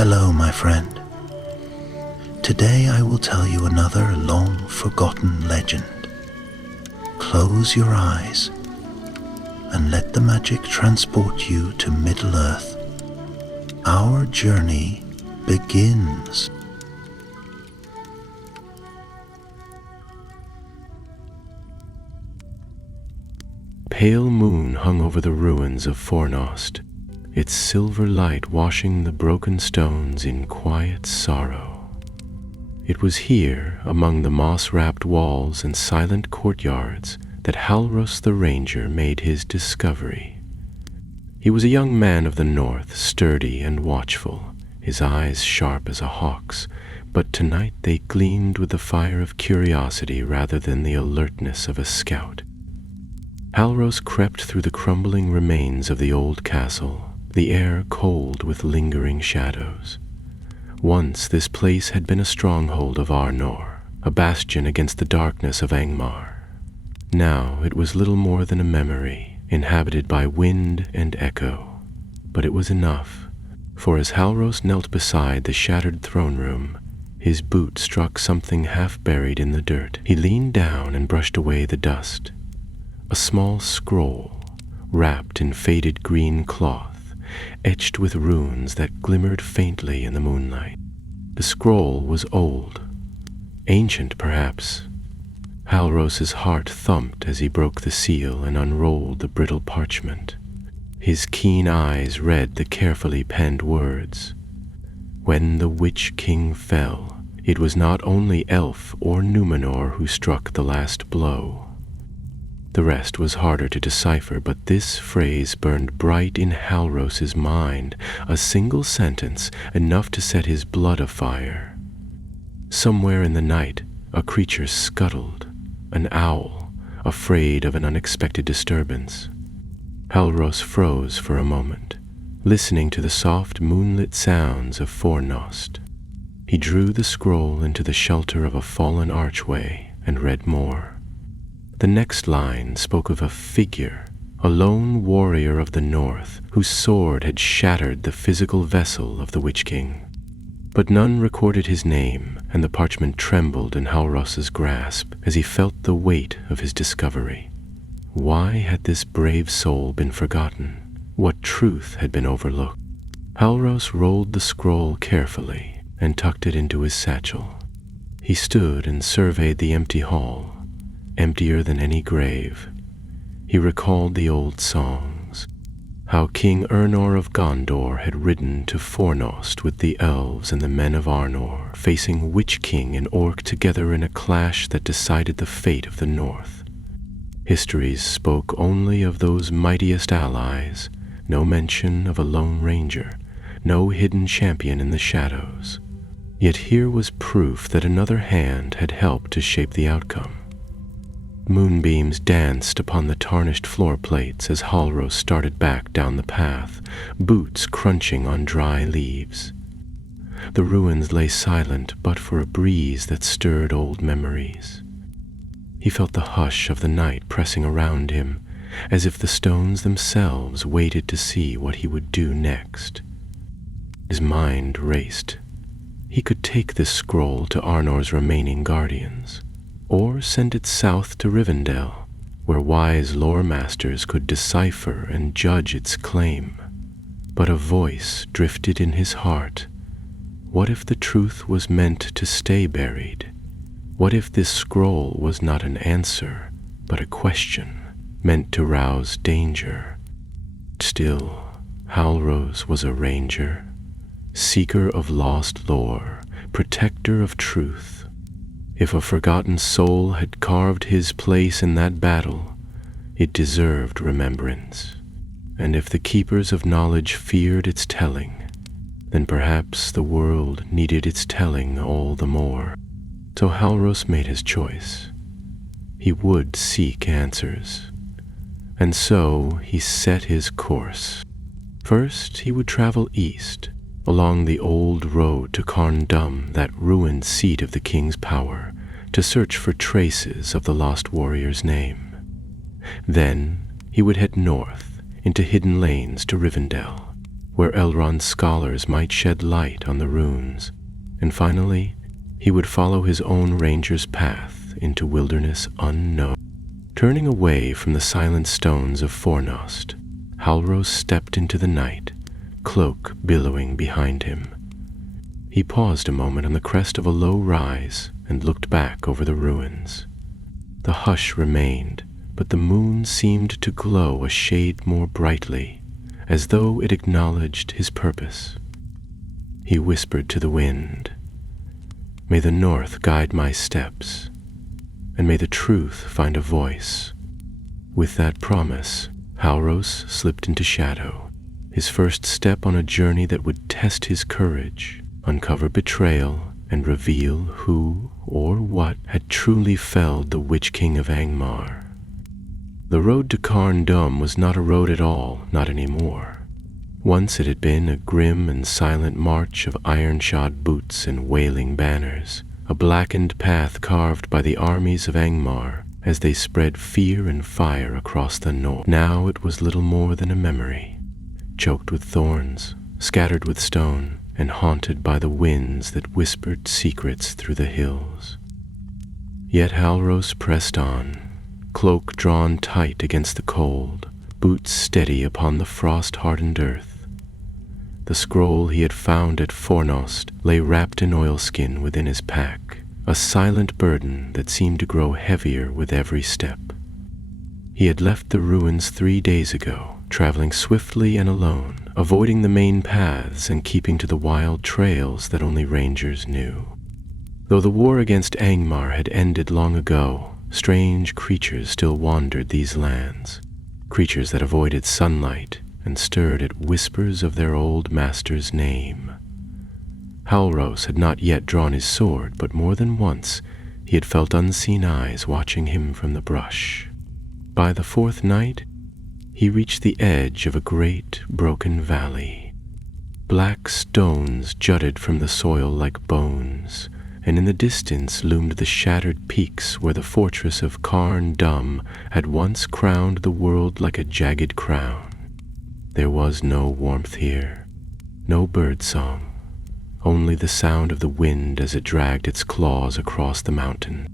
Hello, my friend. Today I will tell you another long-forgotten legend. Close your eyes and let the magic transport you to Middle-earth. Our journey begins. Pale moon hung over the ruins of Fornost, its silver light washing the broken stones in quiet sorrow. It was here, among the moss-wrapped walls and silent courtyards, that Halros the Ranger made his discovery. He was a young man of the north, sturdy and watchful, his eyes sharp as a hawk's, but tonight they gleamed with the fire of curiosity rather than the alertness of a scout. Halros crept through the crumbling remains of the old castle, the air cold with lingering shadows. Once this place had been a stronghold of Arnor, a bastion against the darkness of Angmar. Now it was little more than a memory, inhabited by wind and echo. But it was enough, for as Halros knelt beside the shattered throne room, his boot struck something half buried in the dirt. He leaned down and brushed away the dust. A small scroll, wrapped in faded green cloth, etched with runes that glimmered faintly in the moonlight. The scroll was old, ancient perhaps. Halros's heart thumped as he broke the seal and unrolled the brittle parchment. His keen eyes read the carefully penned words. When the Witch King fell, it was not only Elf or Numenor who struck the last blow. The rest was harder to decipher, but this phrase burned bright in Halros's mind, a single sentence enough to set his blood afire. Somewhere in the night, a creature scuttled, an owl, afraid of an unexpected disturbance. Halros froze for a moment, listening to the soft moonlit sounds of Fornost. He drew the scroll into the shelter of a fallen archway and read more. The next line spoke of a figure, a lone warrior of the north, whose sword had shattered the physical vessel of the Witch King. But none recorded his name, and the parchment trembled in Halros's grasp as he felt the weight of his discovery. Why had this brave soul been forgotten? What truth had been overlooked? Halros rolled the scroll carefully and tucked it into his satchel. He stood and surveyed the empty hall, emptier than any grave. He recalled the old songs, how King Ernor of Gondor had ridden to Fornost with the elves and the men of Arnor, facing Witch King and Orc together in a clash that decided the fate of the north. Histories spoke only of those mightiest allies, no mention of a lone ranger, no hidden champion in the shadows. Yet here was proof that another hand had helped to shape the outcome. Moonbeams danced upon the tarnished floor plates as Halros started back down the path, boots crunching on dry leaves. The ruins lay silent but for a breeze that stirred old memories. He felt the hush of the night pressing around him, as if the stones themselves waited to see what he would do next. His mind raced. He could take this scroll to Arnor's remaining guardians, or send it south to Rivendell, where wise lore masters could decipher and judge its claim. But a voice drifted in his heart. What if the truth was meant to stay buried? What if this scroll was not an answer, but a question, meant to rouse danger? Still, Halros was a ranger, seeker of lost lore, protector of truth. If a forgotten soul had carved his place in that battle, it deserved remembrance. And if the keepers of knowledge feared its telling, then perhaps the world needed its telling all the more. So Halros made his choice. He would seek answers. And so he set his course. First, he would travel east, along the old road to Carndum, that ruined seat of the king's power, to search for traces of the lost warrior's name. Then he would head north into hidden lanes to Rivendell, where Elrond's scholars might shed light on the runes, and finally, he would follow his own ranger's path into wilderness unknown. Turning away from the silent stones of Fornost, Halros stepped into the night, cloak billowing behind him. He paused a moment on the crest of a low rise and looked back over the ruins. The hush remained, but the moon seemed to glow a shade more brightly, as though it acknowledged his purpose. He whispered to the wind, "May the north guide my steps, and may the truth find a voice." With that promise, Halros slipped into shadow, his first step on a journey that would test his courage, uncover betrayal, and reveal who or what had truly felled the Witch King of Angmar. The road to Carn Dum was not a road at all, not anymore. Once it had been a grim and silent march of iron-shod boots and wailing banners, a blackened path carved by the armies of Angmar as they spread fear and fire across the north. Now it was little more than a memory, choked with thorns, scattered with stone, and haunted by the winds that whispered secrets through the hills. Yet Halros pressed on, cloak drawn tight against the cold, boots steady upon the frost-hardened earth. The scroll he had found at Fornost lay wrapped in oilskin within his pack, a silent burden that seemed to grow heavier with every step. He had left the ruins 3 days ago, traveling swiftly and alone, avoiding the main paths and keeping to the wild trails that only rangers knew. Though the war against Angmar had ended long ago, strange creatures still wandered these lands, creatures that avoided sunlight and stirred at whispers of their old master's name. Halros had not yet drawn his sword, but more than once he had felt unseen eyes watching him from the brush. By the 4th night, he reached the edge of a great broken valley. Black stones jutted from the soil like bones, and in the distance loomed the shattered peaks where the fortress of Carn Dum had once crowned the world like a jagged crown. There was no warmth here, no birdsong, only the sound of the wind as it dragged its claws across the mountain.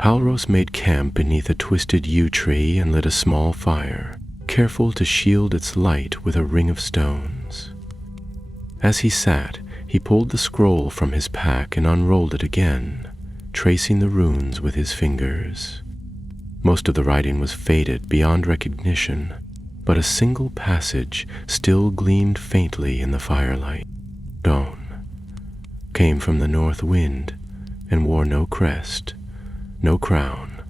Halros made camp beneath a twisted yew tree and lit a small fire, careful to shield its light with a ring of stones. As he sat, he pulled the scroll from his pack and unrolled it again, tracing the runes with his fingers. Most of the writing was faded beyond recognition, but a single passage still gleamed faintly in the firelight. Dawn came from the north wind and wore no crest, no crown.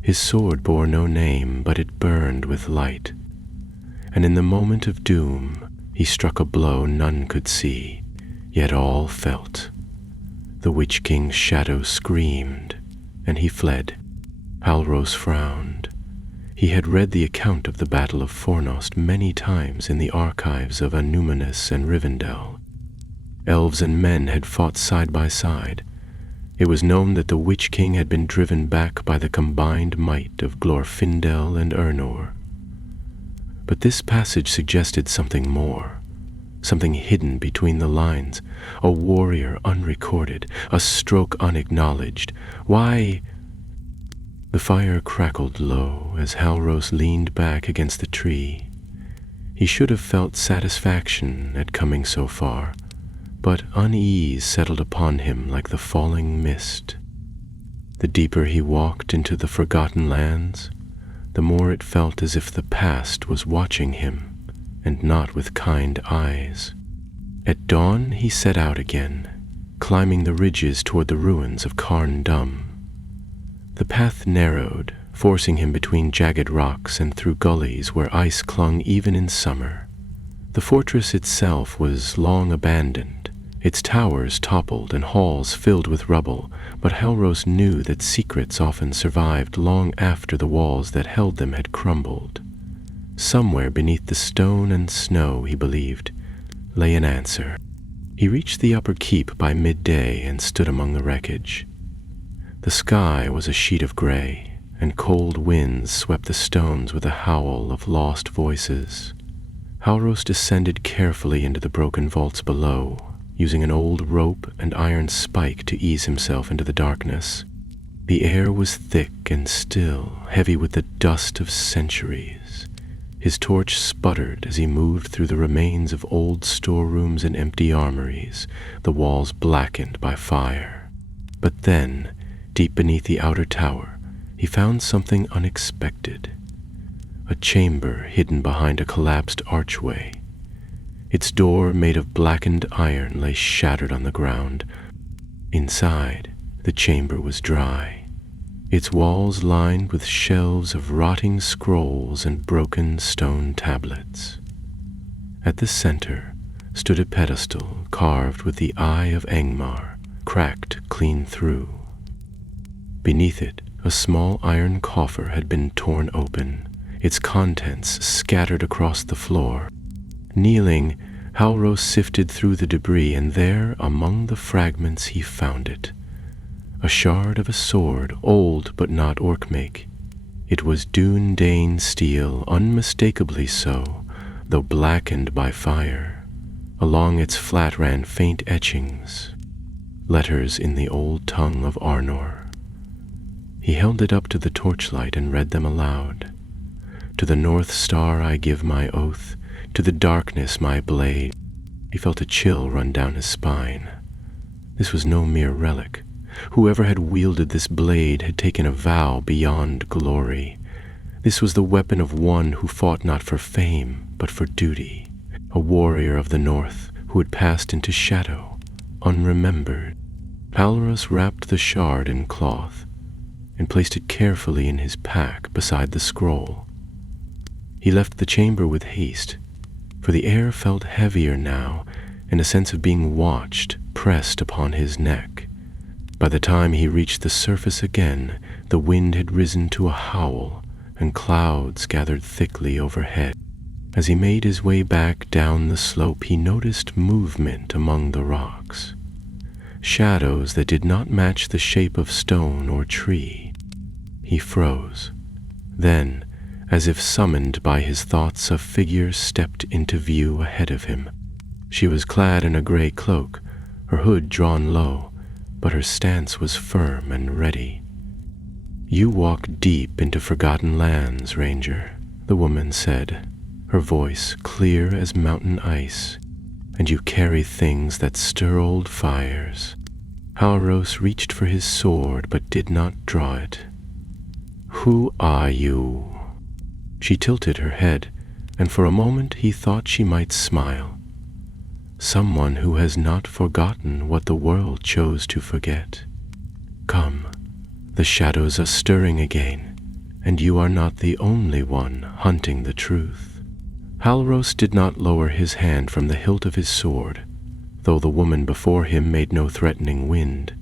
His sword bore no name, but it burned with light, and in the moment of doom he struck a blow none could see, yet all felt. The Witch King's shadow screamed, and he fled. Halros frowned. He had read the account of the Battle of Fornost many times in the archives of Anuminus and Rivendell. Elves and men had fought side by side. It was known that the Witch King had been driven back by the combined might of Glorfindel and Ernor. But this passage suggested something more. Something hidden between the lines, a warrior unrecorded, a stroke unacknowledged. Why? The fire crackled low as Halros leaned back against the tree. He should have felt satisfaction at coming so far, but unease settled upon him like the falling mist. The deeper he walked into the forgotten lands, the more it felt as if the past was watching him, and not with kind eyes. At dawn he set out again, climbing the ridges toward the ruins of Carn Dum. The path narrowed, forcing him between jagged rocks and through gullies where ice clung even in summer. The fortress itself was long abandoned, its towers toppled and halls filled with rubble, but Halros knew that secrets often survived long after the walls that held them had crumbled. Somewhere beneath the stone and snow, he believed, lay an answer. He reached the upper keep by midday and stood among the wreckage. The sky was a sheet of gray, and cold winds swept the stones with a howl of lost voices. Halros descended carefully into the broken vaults below, using an old rope and iron spike to ease himself into the darkness. The air was thick and still, heavy with the dust of centuries. His torch sputtered as he moved through the remains of old storerooms and empty armories, the walls blackened by fire. But then, deep beneath the outer tower, he found something unexpected. A chamber hidden behind a collapsed archway. Its door, made of blackened iron, lay shattered on the ground. Inside, the chamber was dry, its walls lined with shelves of rotting scrolls and broken stone tablets. At the center stood a pedestal carved with the eye of Angmar, cracked clean through. Beneath it, a small iron coffer had been torn open, its contents scattered across the floor. Kneeling, Halros sifted through the debris, and there, among the fragments, he found it. A shard of a sword, old but not orc-make. It was Dune steel, unmistakably so, though blackened by fire. Along its flat ran faint etchings, letters in the old tongue of Arnor. He held it up to the torchlight and read them aloud. To the North Star I give my oath, to the darkness my blade. He felt a chill run down his spine. This was no mere relic. Whoever had wielded this blade had taken a vow beyond glory. This was the weapon of one who fought not for fame, but for duty. A warrior of the North who had passed into shadow, unremembered. Halros wrapped the shard in cloth and placed it carefully in his pack beside the scroll. He left the chamber with haste, for the air felt heavier now, and a sense of being watched pressed upon his neck. By the time he reached the surface again, the wind had risen to a howl, and clouds gathered thickly overhead. As he made his way back down the slope, he noticed movement among the rocks. Shadows that did not match the shape of stone or tree. He froze. Then, as if summoned by his thoughts, a figure stepped into view ahead of him. She was clad in a gray cloak, her hood drawn low, but her stance was firm and ready. "You walk deep into forgotten lands, Ranger," the woman said, her voice clear as mountain ice, "and you carry things that stir old fires." Halros reached for his sword but did not draw it. "Who are you?" She tilted her head, and for a moment he thought she might smile. "Someone who has not forgotten what the world chose to forget. Come, the shadows are stirring again, and you are not the only one hunting the truth." Halros did not lower his hand from the hilt of his sword, though the woman before him made no threatening wind.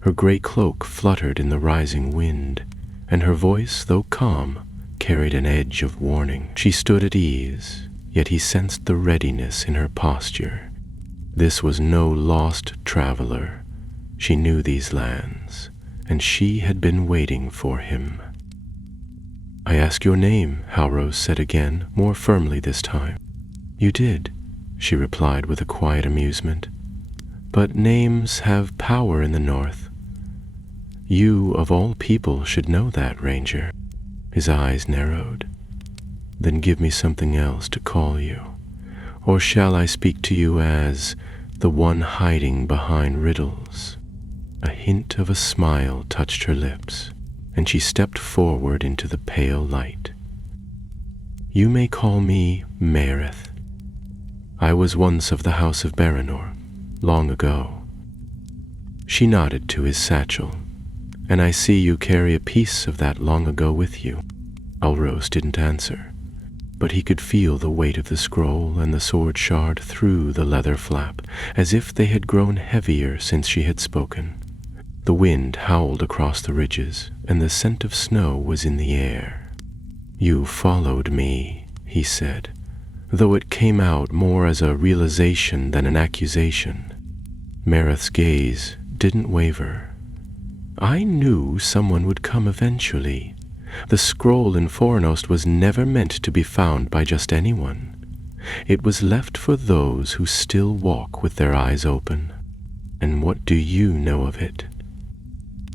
Her gray cloak fluttered in the rising wind, and her voice, though calm, carried an edge of warning. She stood at ease, yet he sensed the readiness in her posture. This was no lost traveler. She knew these lands, and she had been waiting for him. "I ask your name," Halros said again, more firmly this time. "You did," she replied with a quiet amusement. "But names have power in the North. You, of all people, should know that, Ranger." His eyes narrowed. "Then give me something else to call you. Or shall I speak to you as the one hiding behind riddles?" A hint of a smile touched her lips, and she stepped forward into the pale light. "You may call me Meredith. I was once of the House of Baranor, long ago." She nodded to his satchel. "And I see you carry a piece of that long ago with you." Halros didn't answer, but he could feel the weight of the scroll and the sword shard through the leather flap, as if they had grown heavier since she had spoken. The wind howled across the ridges, and the scent of snow was in the air. "You followed me," he said, though it came out more as a realization than an accusation. Meredith's gaze didn't waver. "I knew someone would come eventually. The scroll in Fornost was never meant to be found by just anyone. It was left for those who still walk with their eyes open. And what do you know of it?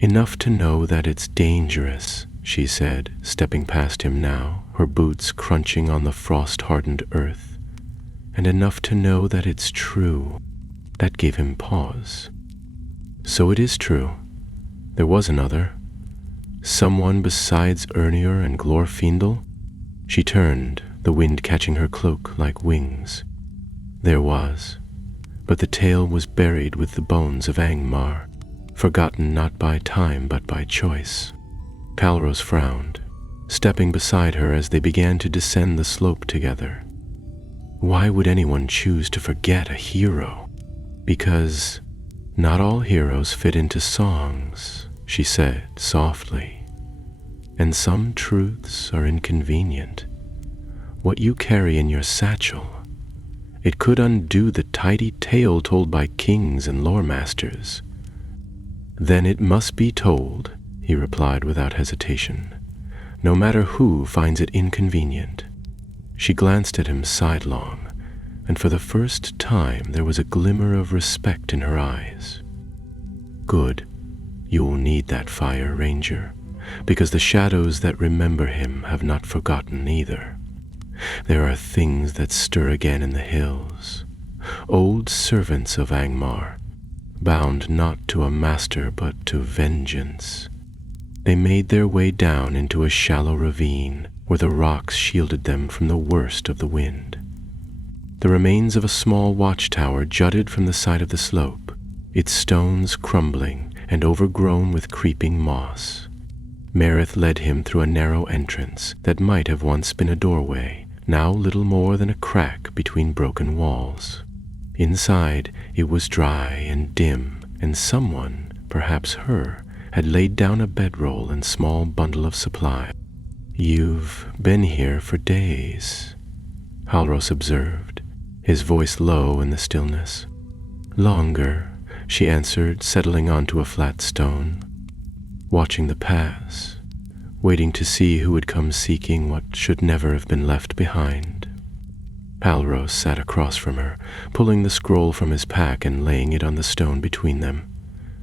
Enough to know that it's dangerous, she said, stepping past him now, her boots crunching on the frost-hardened earth. And enough to know that it's true. That gave him pause. So it is true. There was another. Someone besides Ernir and Glorfindel? She turned, the wind catching her cloak like wings. There was, but the tale was buried with the bones of Angmar, forgotten not by time but by choice. Palros frowned, stepping beside her as they began to descend the slope together. Why would anyone choose to forget a hero? Because not all heroes fit into songs, she said softly, and some truths are inconvenient. What you carry in your satchel, it could undo the tidy tale told by kings and lore masters. Then it must be told, he replied without hesitation, no matter who finds it inconvenient. She glanced at him sidelong, and for the first time there was a glimmer of respect in her eyes. Good. You will need that fire, Ranger, because the shadows that remember him have not forgotten either. There are things that stir again in the hills, old servants of Angmar, bound not to a master but to vengeance. They made their way down into a shallow ravine where the rocks shielded them from the worst of the wind. The remains of a small watchtower jutted from the side of the slope, its stones crumbling and overgrown with creeping moss. Marith led him through a narrow entrance that might have once been a doorway, now little more than a crack between broken walls. Inside, it was dry and dim, and someone, perhaps her, had laid down a bedroll and small bundle of supplies. "You've been here for days," Halros observed, his voice low in the stillness. "Longer," she answered, settling onto a flat stone, watching the pass, waiting to see who would come seeking what should never have been left behind. Palros sat across from her, pulling the scroll from his pack and laying it on the stone between them.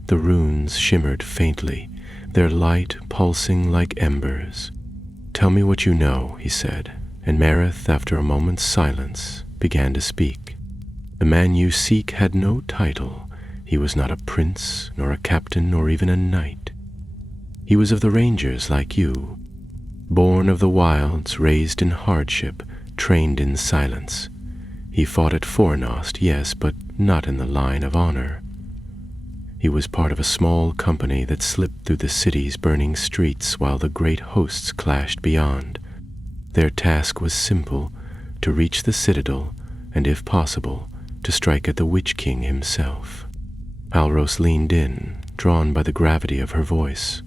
The runes shimmered faintly, their light pulsing like embers. "Tell me what you know," he said, and Marith, after a moment's silence, began to speak. "The man you seek had no title. He was not a prince, nor a captain, nor even a knight. He was of the Rangers like you, born of the wilds, raised in hardship, trained in silence. He fought at Fornost, yes, but not in the line of honor. He was part of a small company that slipped through the city's burning streets while the great hosts clashed beyond. Their task was simple, to reach the citadel, and if possible, to strike at the Witch King himself." Palros leaned in, drawn by the gravity of her voice.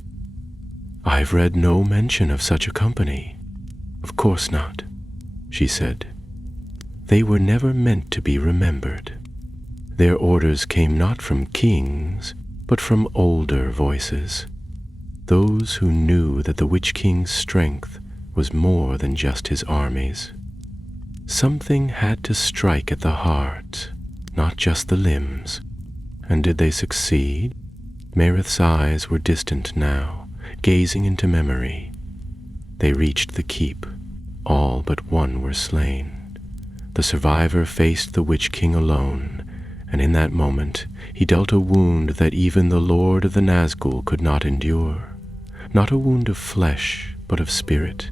"I've read no mention of such a company." "Of course not," she said. "They were never meant to be remembered. Their orders came not from kings, but from older voices, those who knew that the Witch King's strength was more than just his armies. Something had to strike at the heart, not just the limbs. And did they succeed?" Marith's eyes were distant now, gazing into memory. They reached the keep. All but one were slain. The survivor faced the Witch King alone, and in that moment he dealt a wound that even the Lord of the Nazgul could not endure. Not a wound of flesh, but of spirit.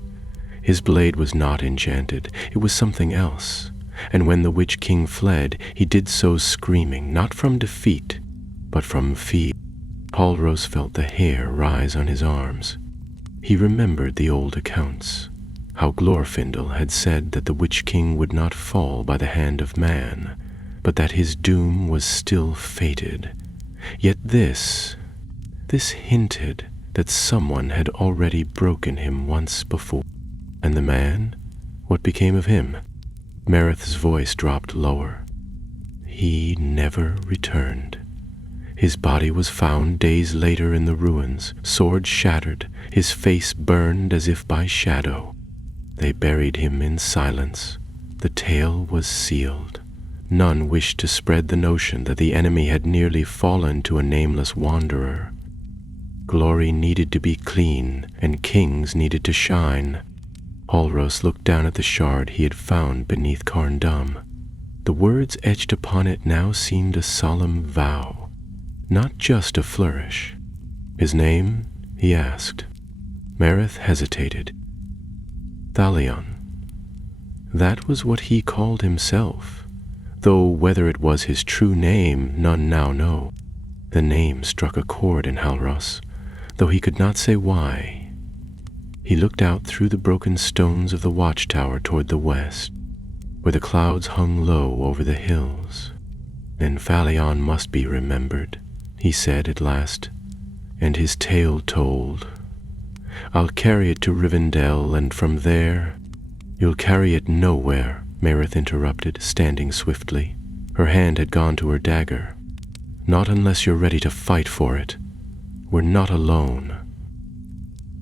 His blade was not enchanted, it was something else, and when the Witch King fled, he did so screaming, not from defeat, but from fear. Halros felt the hair rise on his arms. He remembered the old accounts, how Glorfindel had said that the Witch King would not fall by the hand of man, but that his doom was still fated. Yet this hinted that someone had already broken him once before. And the man? What became of him? Marith's voice dropped lower. He never returned. His body was found days later in the ruins, sword shattered, his face burned as if by shadow. They buried him in silence, The tale was sealed. None wished to spread the notion that the enemy had nearly fallen to a nameless wanderer. Glory needed to be clean, and kings needed to shine. Halros looked down at the shard he had found beneath Carndum. The words etched upon it now seemed a solemn vow, not just a flourish. "His name?" he asked. Marith hesitated. Thalion. That was what he called himself, though whether it was his true name none now know. The name struck a chord in Halros, though he could not say why. He looked out through the broken stones of the watchtower toward the west, where the clouds hung low over the hills. "Then Thalion must be remembered," he said at last, "and his tale told. I'll carry it to Rivendell, and from there—" "You'll carry it nowhere," Marith interrupted, standing swiftly. Her hand had gone to her dagger. "Not unless you're ready to fight for it. We're not alone."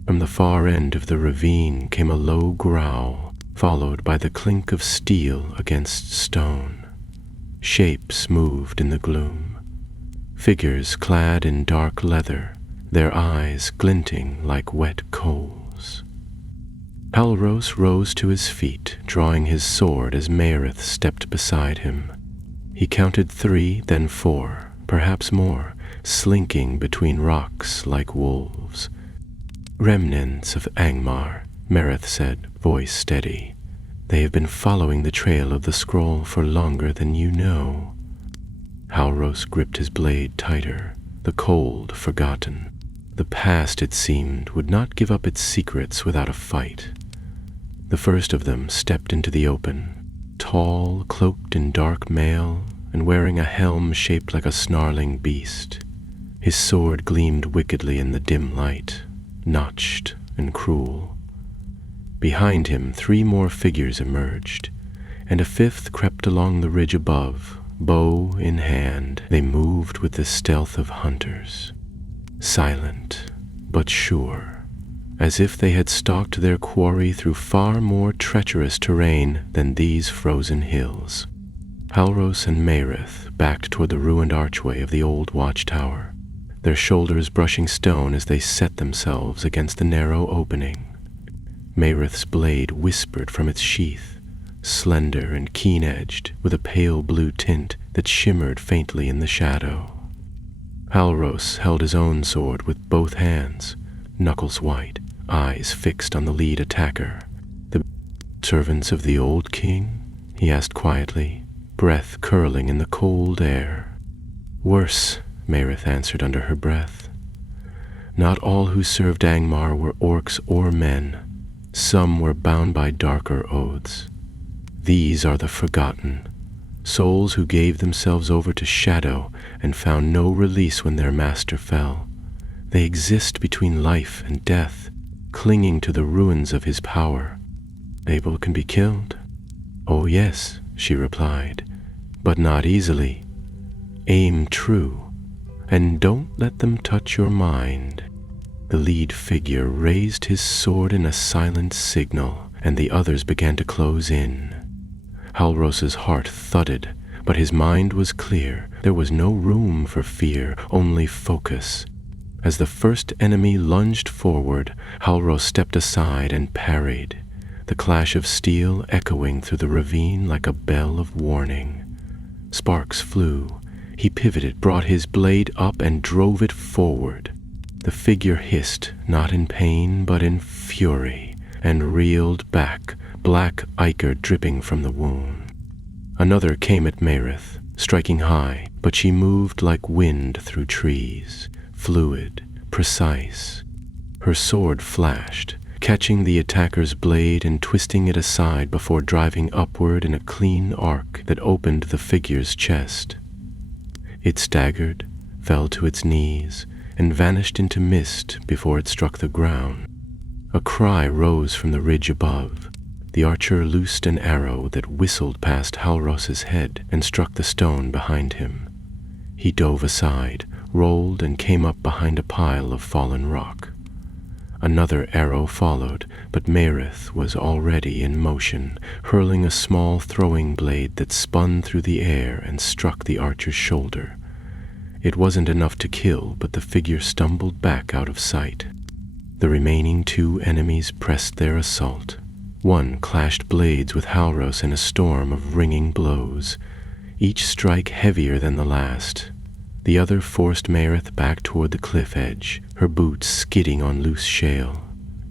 From the far end of the ravine came a low growl, followed by the clink of steel against stone. Shapes moved in the gloom. Figures clad in dark leather, their eyes glinting like wet coals. Halros rose to his feet, drawing his sword as Marith stepped beside him. He counted 3, then 4, perhaps more, slinking between rocks like wolves. "Remnants of Angmar," Marith said, voice steady. "They have been following the trail of the scroll for longer than you know." Halros gripped his blade tighter, the cold forgotten. The past, it seemed, would not give up its secrets without a fight. The first of them stepped into the open, tall, cloaked in dark mail, and wearing a helm shaped like a snarling beast. His sword gleamed wickedly in the dim light, notched and cruel. Behind him 3 more figures emerged, and a 5th crept along the ridge above, bow in hand. They moved with the stealth of hunters, silent but sure, as if they had stalked their quarry through far more treacherous terrain than these frozen hills. Halros and Marith backed toward the ruined archway of the old watchtower, their shoulders brushing stone as they set themselves against the narrow opening. Marith's blade whispered from its sheath, slender and keen-edged, with a pale blue tint that shimmered faintly in the shadow. Halros held his own sword with both hands, knuckles white, eyes fixed on the lead attacker. "The servants of the old king?" he asked quietly, breath curling in the cold air. "Worse," Marith answered under her breath. "Not all who served Angmar were orcs or men. Some were bound by darker oaths. These are the forgotten, souls who gave themselves over to shadow and found no release when their master fell. They exist between life and death, clinging to the ruins of his power. Abel can be killed." "Oh yes," she replied, "but not easily. Aim true, and don't let them touch your mind." The lead figure raised his sword in a silent signal, and the others began to close in. Halros's heart thudded, but his mind was clear. There was no room for fear, only focus. As the first enemy lunged forward, Halros stepped aside and parried, the clash of steel echoing through the ravine like a bell of warning. Sparks flew. He pivoted, brought his blade up, and drove it forward. The figure hissed, not in pain, but in fury, and reeled back, black ichor dripping from the wound. Another came at Marith, striking high, but she moved like wind through trees, fluid, precise. Her sword flashed, catching the attacker's blade and twisting it aside before driving upward in a clean arc that opened the figure's chest. It staggered, fell to its knees, and vanished into mist before it struck the ground. A cry rose from the ridge above. The archer loosed an arrow that whistled past Halros's head and struck the stone behind him. He dove aside, rolled, and came up behind a pile of fallen rock. Another arrow followed, but Maerith was already in motion, hurling a small throwing blade that spun through the air and struck the archer's shoulder. It wasn't enough to kill, but the figure stumbled back out of sight. The remaining two enemies pressed their assault. One clashed blades with Halros in a storm of ringing blows, each strike heavier than the last. The other forced Maerith back toward the cliff edge, her boots skidding on loose shale.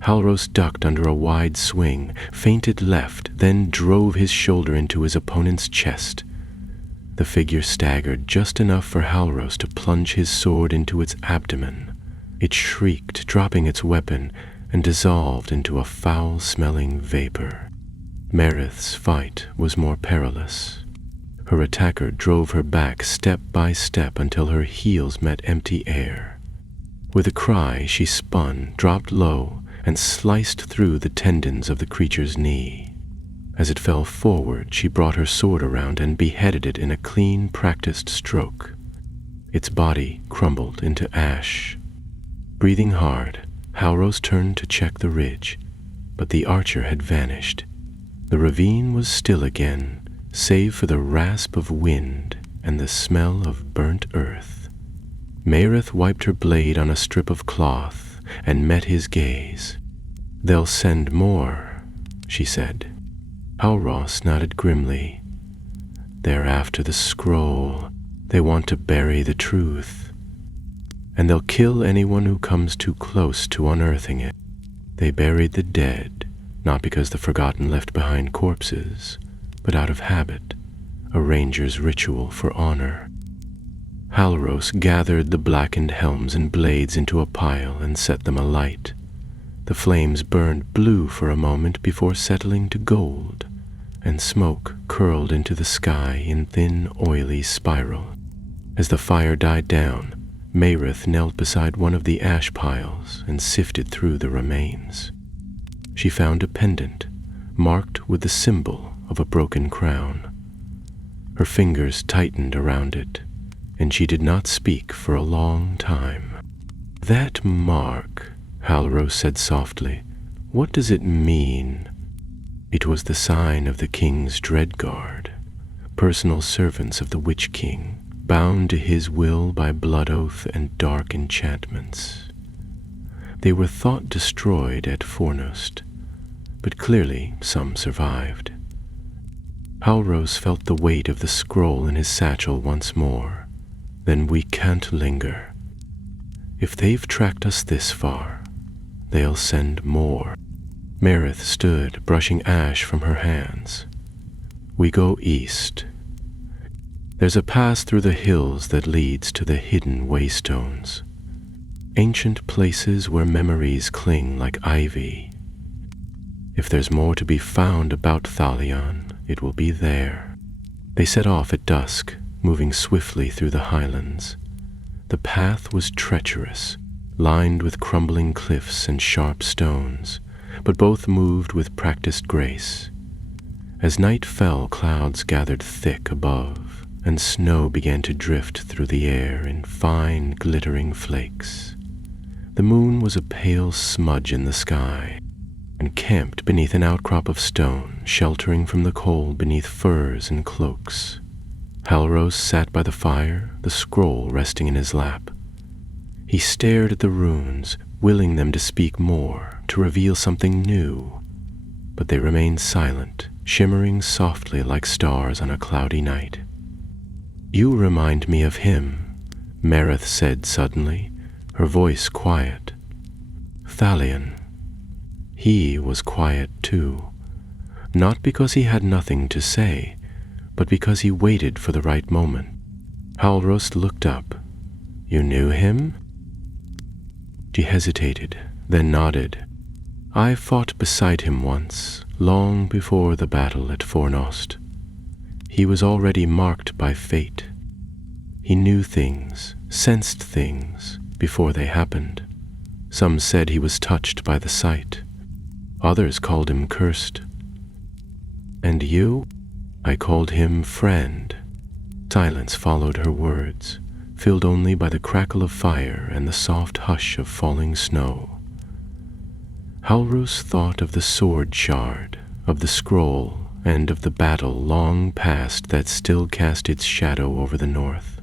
Halros ducked under a wide swing, feinted left, then drove his shoulder into his opponent's chest. The figure staggered just enough for Halros to plunge his sword into its abdomen. It shrieked, dropping its weapon, and dissolved into a foul-smelling vapor. Maerith's fight was more perilous. Her attacker drove her back step by step until her heels met empty air. With a cry, she spun, dropped low, and sliced through the tendons of the creature's knee. As it fell forward, she brought her sword around and beheaded it in a clean, practiced stroke. Its body crumbled into ash. Breathing hard, Halros turned to check the ridge, but the archer had vanished. The ravine was still again, save for the rasp of wind and the smell of burnt earth. Maerith wiped her blade on a strip of cloth and met his gaze. "They'll send more," she said. Halros nodded grimly. "They're after the scroll. They want to bury the truth. And they'll kill anyone who comes too close to unearthing it. They buried the dead, not because the forgotten left behind corpses, but out of habit, a ranger's ritual for honor." Halros gathered the blackened helms and blades into a pile and set them alight. The flames burned blue for a moment before settling to gold, and smoke curled into the sky in thin, oily spiral. As the fire died down, Maerith knelt beside one of the ash piles and sifted through the remains. She found a pendant, marked with the symbol of a broken crown. Her fingers tightened around it, and she did not speak for a long time. "That mark," Halros said softly, "what does it mean?" It was the sign of the king's dreadguard, personal servants of the Witch King, bound to his will by blood oath and dark enchantments. They were thought destroyed at Fornost, but clearly some survived. Halros felt the weight of the scroll in his satchel once more. "Then we can't linger. If they've tracked us this far, they'll send more." Maerith stood, brushing ash from her hands. "We go east. There's a pass through the hills that leads to the hidden waystones, ancient places where memories cling like ivy. If there's more to be found about Thalion, it will be there." They set off at dusk, moving swiftly through the highlands. The path was treacherous, lined with crumbling cliffs and sharp stones, but both moved with practiced grace. As night fell, clouds gathered thick above, and snow began to drift through the air in fine, glittering flakes. The moon was a pale smudge in the sky, and camped beneath an outcrop of stone, sheltering from the cold beneath furs and cloaks. Halros sat by the fire, the scroll resting in his lap. He stared at the runes, willing them to speak more, to reveal something new, but they remained silent, shimmering softly like stars on a cloudy night. "You remind me of him," Maerith said suddenly, her voice quiet. "Thalion. He was quiet too, not because he had nothing to say, but because he waited for the right moment." Halros looked up. "You knew him?" She hesitated, then nodded. "I fought beside him once, long before the battle at Fornost. He was already marked by fate. He knew things, sensed things, before they happened. Some said he was touched by the sight. Others called him cursed. And you?" "I called him friend." Silence followed her words, filled only by the crackle of fire and the soft hush of falling snow. Halros thought of the sword shard, of the scroll, and of the battle long past that still cast its shadow over the north.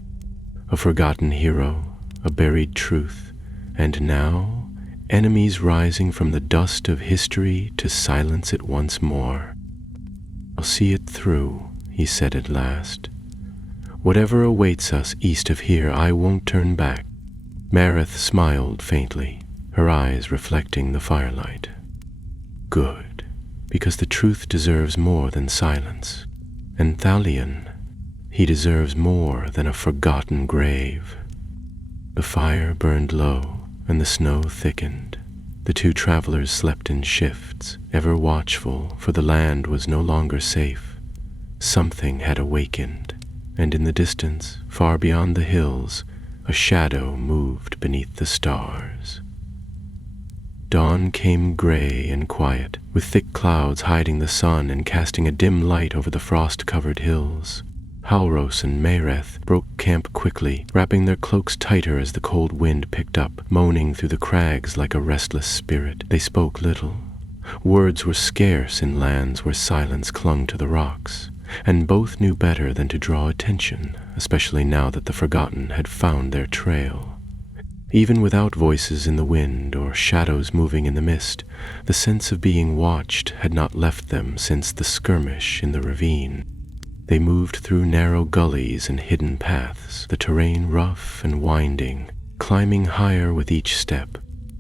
A forgotten hero, a buried truth, and now enemies rising from the dust of history to silence it once more. "I'll see it through," he said at last. "Whatever awaits us east of here, I won't turn back." Marith smiled faintly, her eyes reflecting the firelight. "Good, because the truth deserves more than silence. And Thalion, he deserves more than a forgotten grave." The fire burned low, and the snow thickened. The two travelers slept in shifts, ever watchful, for the land was no longer safe. Something had awakened, and in the distance, far beyond the hills, a shadow moved beneath the stars. Dawn came gray and quiet, with thick clouds hiding the sun and casting a dim light over the frost-covered hills. Halros and Mareth broke camp quickly, wrapping their cloaks tighter as the cold wind picked up, moaning through the crags like a restless spirit. They spoke little. Words were scarce in lands where silence clung to the rocks, and both knew better than to draw attention, especially now that the forgotten had found their trail. Even without voices in the wind or shadows moving in the mist, the sense of being watched had not left them since the skirmish in the ravine. They moved through narrow gullies and hidden paths, the terrain rough and winding, climbing higher with each step.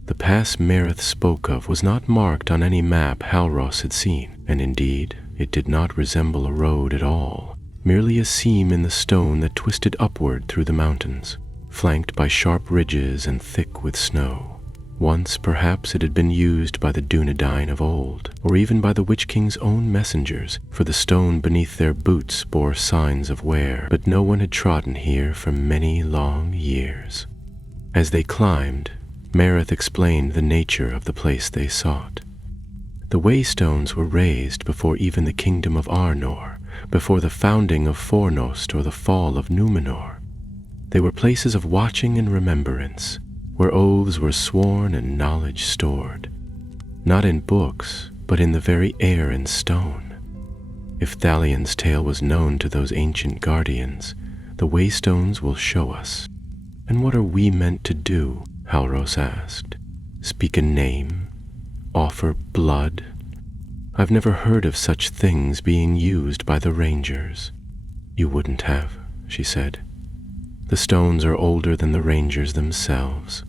The pass Mareth spoke of was not marked on any map Halros had seen, and indeed, it did not resemble a road at all, merely a seam in the stone that twisted upward through the mountains, flanked by sharp ridges and thick with snow. Once, perhaps, it had been used by the Dunedain of old, or even by the Witch King's own messengers, for the stone beneath their boots bore signs of wear, but no one had trodden here for many long years. As they climbed, Mareth explained the nature of the place they sought. The waystones were raised before even the kingdom of Arnor, before the founding of Fornost or the fall of Numenor. They were places of watching and remembrance, where oaths were sworn and knowledge stored, not in books, but in the very air and stone. If Thalion's tale was known to those ancient guardians, the waystones will show us. "And what are we meant to do?" Halros asked. "Speak a name? Offer blood? I've never heard of such things being used by the rangers." "You wouldn't have," she said. "The stones are older than the rangers themselves.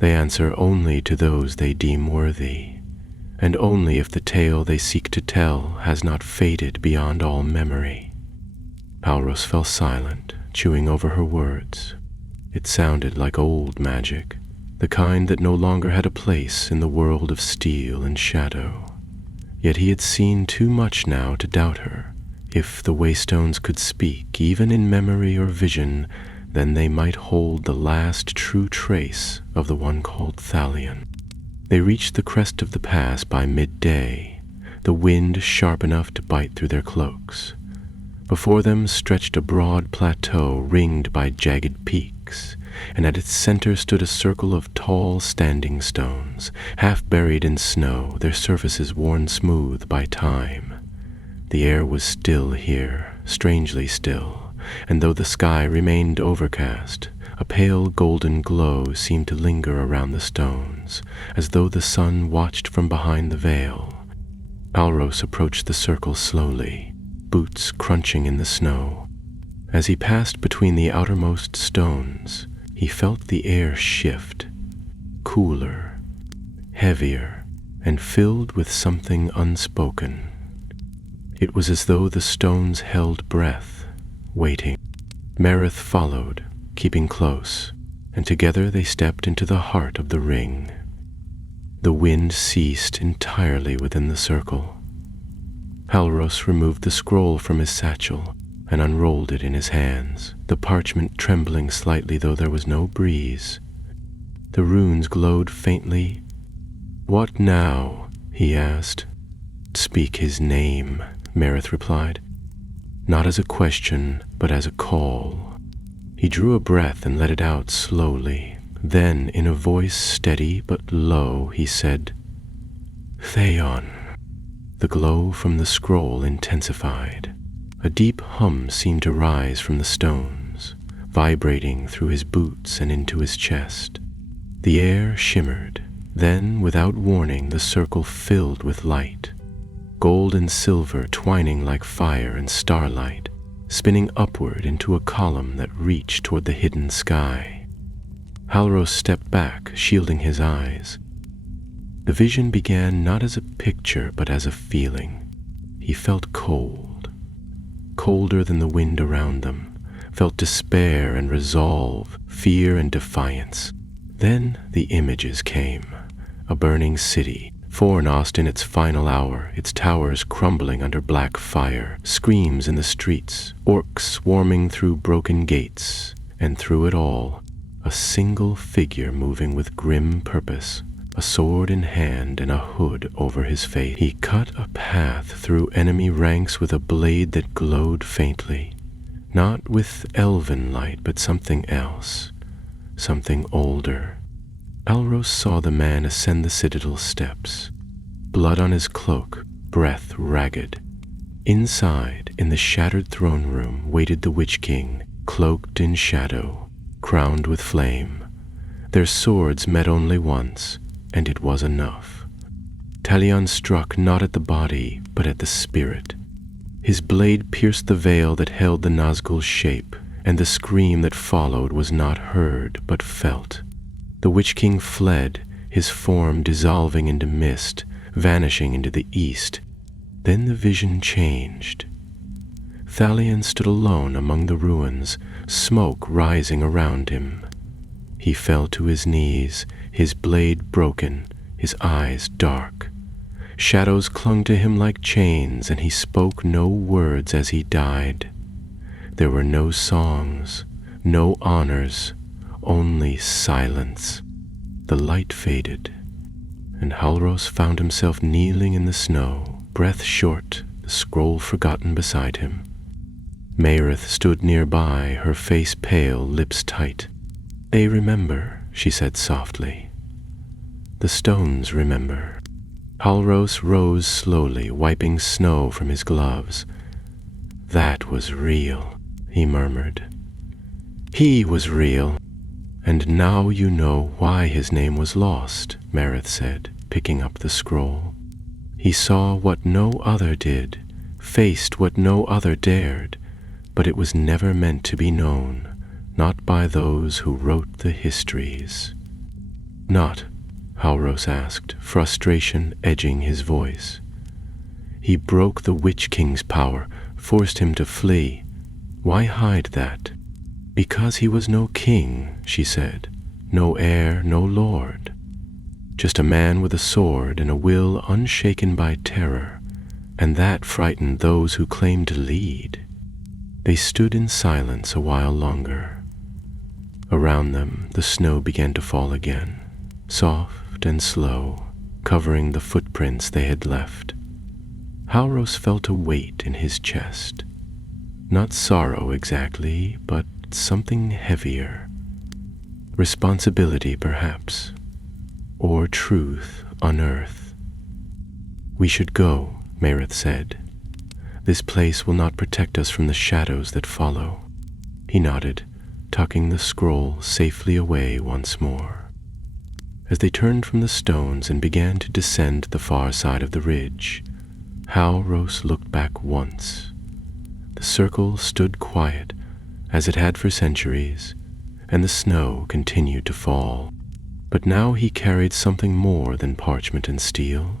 They answer only to those they deem worthy, and only if the tale they seek to tell has not faded beyond all memory." Halros fell silent, chewing over her words. It sounded like old magic, the kind that no longer had a place in the world of steel and shadow. Yet he had seen too much now to doubt her. If the waystones could speak, even in memory or vision, then they might hold the last true trace of the one called Thalion. They reached the crest of the pass by midday, the wind sharp enough to bite through their cloaks. Before them stretched a broad plateau ringed by jagged peaks, and at its center stood a circle of tall standing stones, half buried in snow, their surfaces worn smooth by time. The air was still here, strangely still, and though the sky remained overcast, a pale golden glow seemed to linger around the stones, as though the sun watched from behind the veil. Halros approached the circle slowly, boots crunching in the snow. As he passed between the outermost stones, he felt the air shift, cooler, heavier, and filled with something unspoken. It was as though the stones held breath, waiting. Mareth followed, keeping close, and together they stepped into the heart of the ring. The wind ceased entirely within the circle. Halros removed the scroll from his satchel and unrolled it in his hands, the parchment trembling slightly though there was no breeze. The runes glowed faintly. "What now?" he asked. "Speak his name," Mareth replied, not as a question, but as a call. He drew a breath and let it out slowly. Then, in a voice steady but low, he said, Theon. The glow from the scroll intensified. A deep hum seemed to rise from the stones, vibrating through his boots and into his chest. The air shimmered. Then, without warning, the circle filled with light. Gold and silver twining like fire and starlight, spinning upward into a column that reached toward the hidden sky. Halros stepped back, shielding his eyes. The vision began not as a picture, but as a feeling. He felt cold, colder than the wind around them, felt despair and resolve, fear and defiance. Then the images came. A burning city, Fornost in its final hour, its towers crumbling under black fire, screams in the streets, orcs swarming through broken gates, and through it all, a single figure moving with grim purpose, a sword in hand and a hood over his face. He cut a path through enemy ranks with a blade that glowed faintly, not with elven light, but something else, something older. Alros saw the man ascend the citadel steps, blood on his cloak, breath ragged. Inside, in the shattered throne room, waited the Witch King, cloaked in shadow, crowned with flame. Their swords met only once, and it was enough. Talion struck not at the body, but at the spirit. His blade pierced the veil that held the Nazgul's shape, and the scream that followed was not heard, but felt. The Witch King fled, his form dissolving into mist, vanishing into the east. Then the vision changed. Thalion stood alone among the ruins, smoke rising around him. He fell to his knees, his blade broken, his eyes dark. Shadows clung to him like chains, and he spoke no words as he died. There were no songs, no honors, only silence. The light faded, and Halros found himself kneeling in the snow, breath short, the scroll forgotten beside him. Maerith stood nearby, her face pale, lips tight. "They remember," she said softly. "The stones remember." Halros rose slowly, wiping snow from his gloves. "That was real," he murmured. "He was real." "And now you know why his name was lost," Maerith said, picking up the scroll. "He saw what no other did, faced what no other dared, but it was never meant to be known, not by those who wrote the histories." "Not?" Halros asked, frustration edging his voice. "He broke the Witch King's power, forced him to flee. Why hide that?" "Because he was no king," she said, "no heir, no lord. Just a man with a sword and a will unshaken by terror, and that frightened those who claimed to lead." They stood in silence a while longer. Around them, the snow began to fall again, soft and slow, covering the footprints they had left. Halros felt a weight in his chest. Not sorrow exactly, but something heavier. Responsibility, perhaps, or truth unearthed. "We should go," Maerith said. "This place will not protect us from the shadows that follow." He nodded, tucking the scroll safely away once more. As they turned from the stones and began to descend the far side of the ridge, Halros looked back once. The circle stood quiet, as it had for centuries, and the snow continued to fall. But now he carried something more than parchment and steel.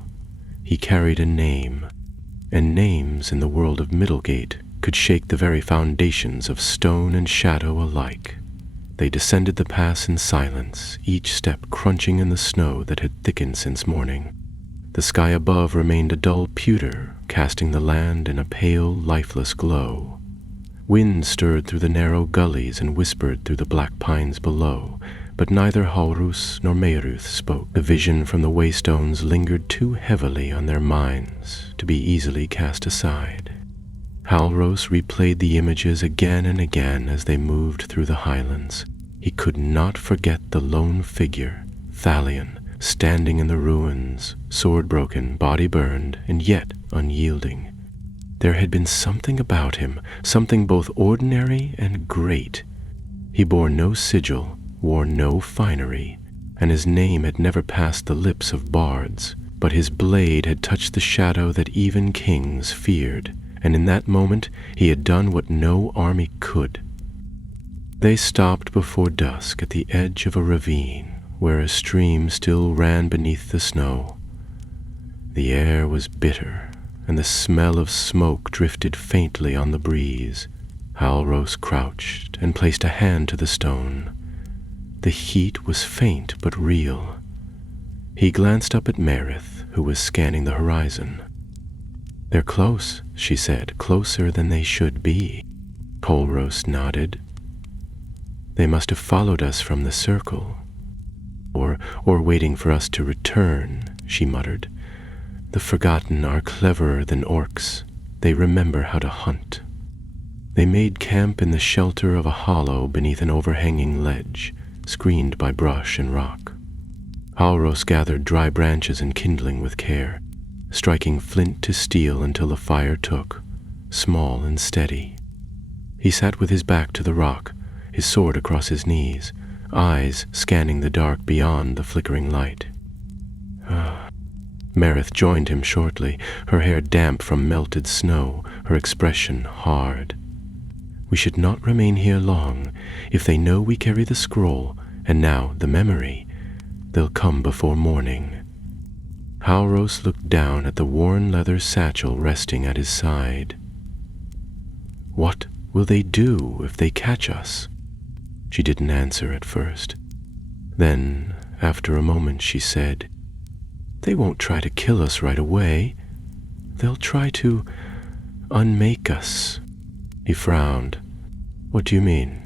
He carried a name, and names in the world of Middlegate could shake the very foundations of stone and shadow alike. They descended the pass in silence, each step crunching in the snow that had thickened since morning. The sky above remained a dull pewter, casting the land in a pale, lifeless glow. Wind stirred through the narrow gullies and whispered through the black pines below, but neither Halrus nor Maerith spoke. The vision from the waystones lingered too heavily on their minds to be easily cast aside. Halros replayed the images again and again as they moved through the highlands. He could not forget the lone figure, Thalion, standing in the ruins, sword broken, body burned, and yet unyielding. There had been something about him, something both ordinary and great. He bore no sigil, wore no finery, and his name had never passed the lips of bards, but his blade had touched the shadow that even kings feared, and in that moment he had done what no army could. They stopped before dusk at the edge of a ravine, where a stream still ran beneath the snow. The air was bitter, and the smell of smoke drifted faintly on the breeze. Halros crouched and placed a hand to the stone. The heat was faint but real. He glanced up at Merith, who was scanning the horizon. "They're close," she said, "closer than they should be." Halros nodded. "They must have followed us from the circle. Or waiting for us to return," she muttered. "The Forgotten are cleverer than orcs. They remember how to hunt." They made camp in the shelter of a hollow beneath an overhanging ledge, screened by brush and rock. Halros gathered dry branches and kindling with care, striking flint to steel until the fire took, small and steady. He sat with his back to the rock, his sword across his knees, eyes scanning the dark beyond the flickering light. Merith joined him shortly, her hair damp from melted snow, her expression hard. "We should not remain here long. If they know we carry the scroll, and now the memory, they'll come before morning." Halros looked down at the worn leather satchel resting at his side. "What will they do if they catch us?" She didn't answer at first. Then, after a moment, she said, "They won't try to kill us right away. They'll try to unmake us." He frowned. "What do you mean?"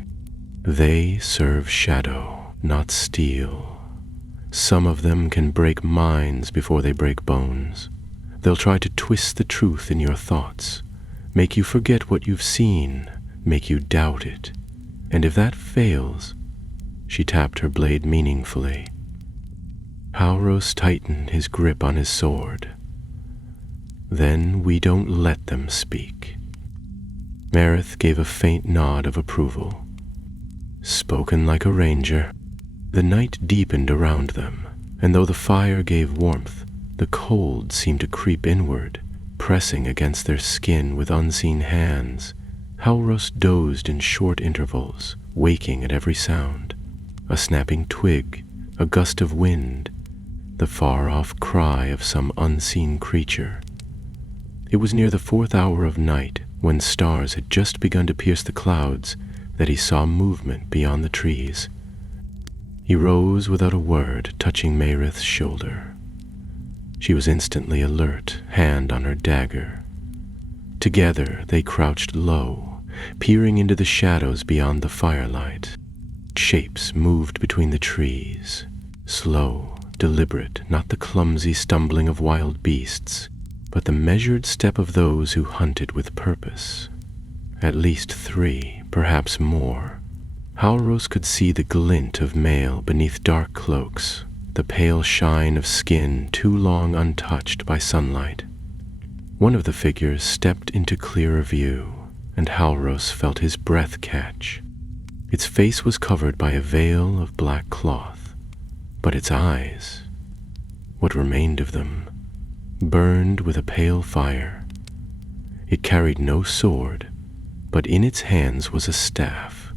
"They serve shadow, not steel. Some of them can break minds before they break bones. They'll try to twist the truth in your thoughts, make you forget what you've seen, make you doubt it. And if that fails," she tapped her blade meaningfully. Halros tightened his grip on his sword. "Then we don't let them speak." Merith gave a faint nod of approval. Spoken like a ranger. The night deepened around them, and though the fire gave warmth, the cold seemed to creep inward, pressing against their skin with unseen hands. Halros dozed in short intervals, waking at every sound. A snapping twig, a gust of wind, the far-off cry of some unseen creature. It was near the 4th hour of night, when stars had just begun to pierce the clouds, that he saw movement beyond the trees. He rose without a word, touching Merith's shoulder. She was instantly alert, hand on her dagger. Together they crouched low, peering into the shadows beyond the firelight. Shapes moved between the trees, slow, deliberate, not the clumsy stumbling of wild beasts, but the measured step of those who hunted with purpose. At least 3, perhaps more. Halros could see the glint of mail beneath dark cloaks, the pale shine of skin too long untouched by sunlight. One of the figures stepped into clearer view, and Halros felt his breath catch. Its face was covered by a veil of black cloth, but its eyes, what remained of them, burned with a pale fire. It carried no sword, but in its hands was a staff,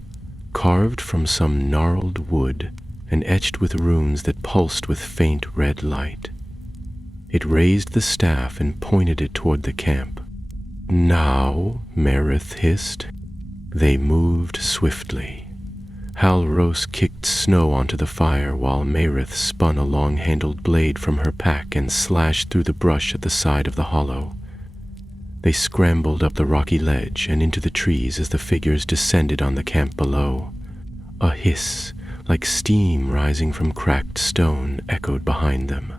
carved from some gnarled wood and etched with runes that pulsed with faint red light. It raised the staff and pointed it toward the camp. "Now," Merith hissed. They moved swiftly. Halros kicked snow onto the fire while Merith spun a long-handled blade from her pack and slashed through the brush at the side of the hollow. They scrambled up the rocky ledge and into the trees as the figures descended on the camp below. A hiss, like steam rising from cracked stone, echoed behind them.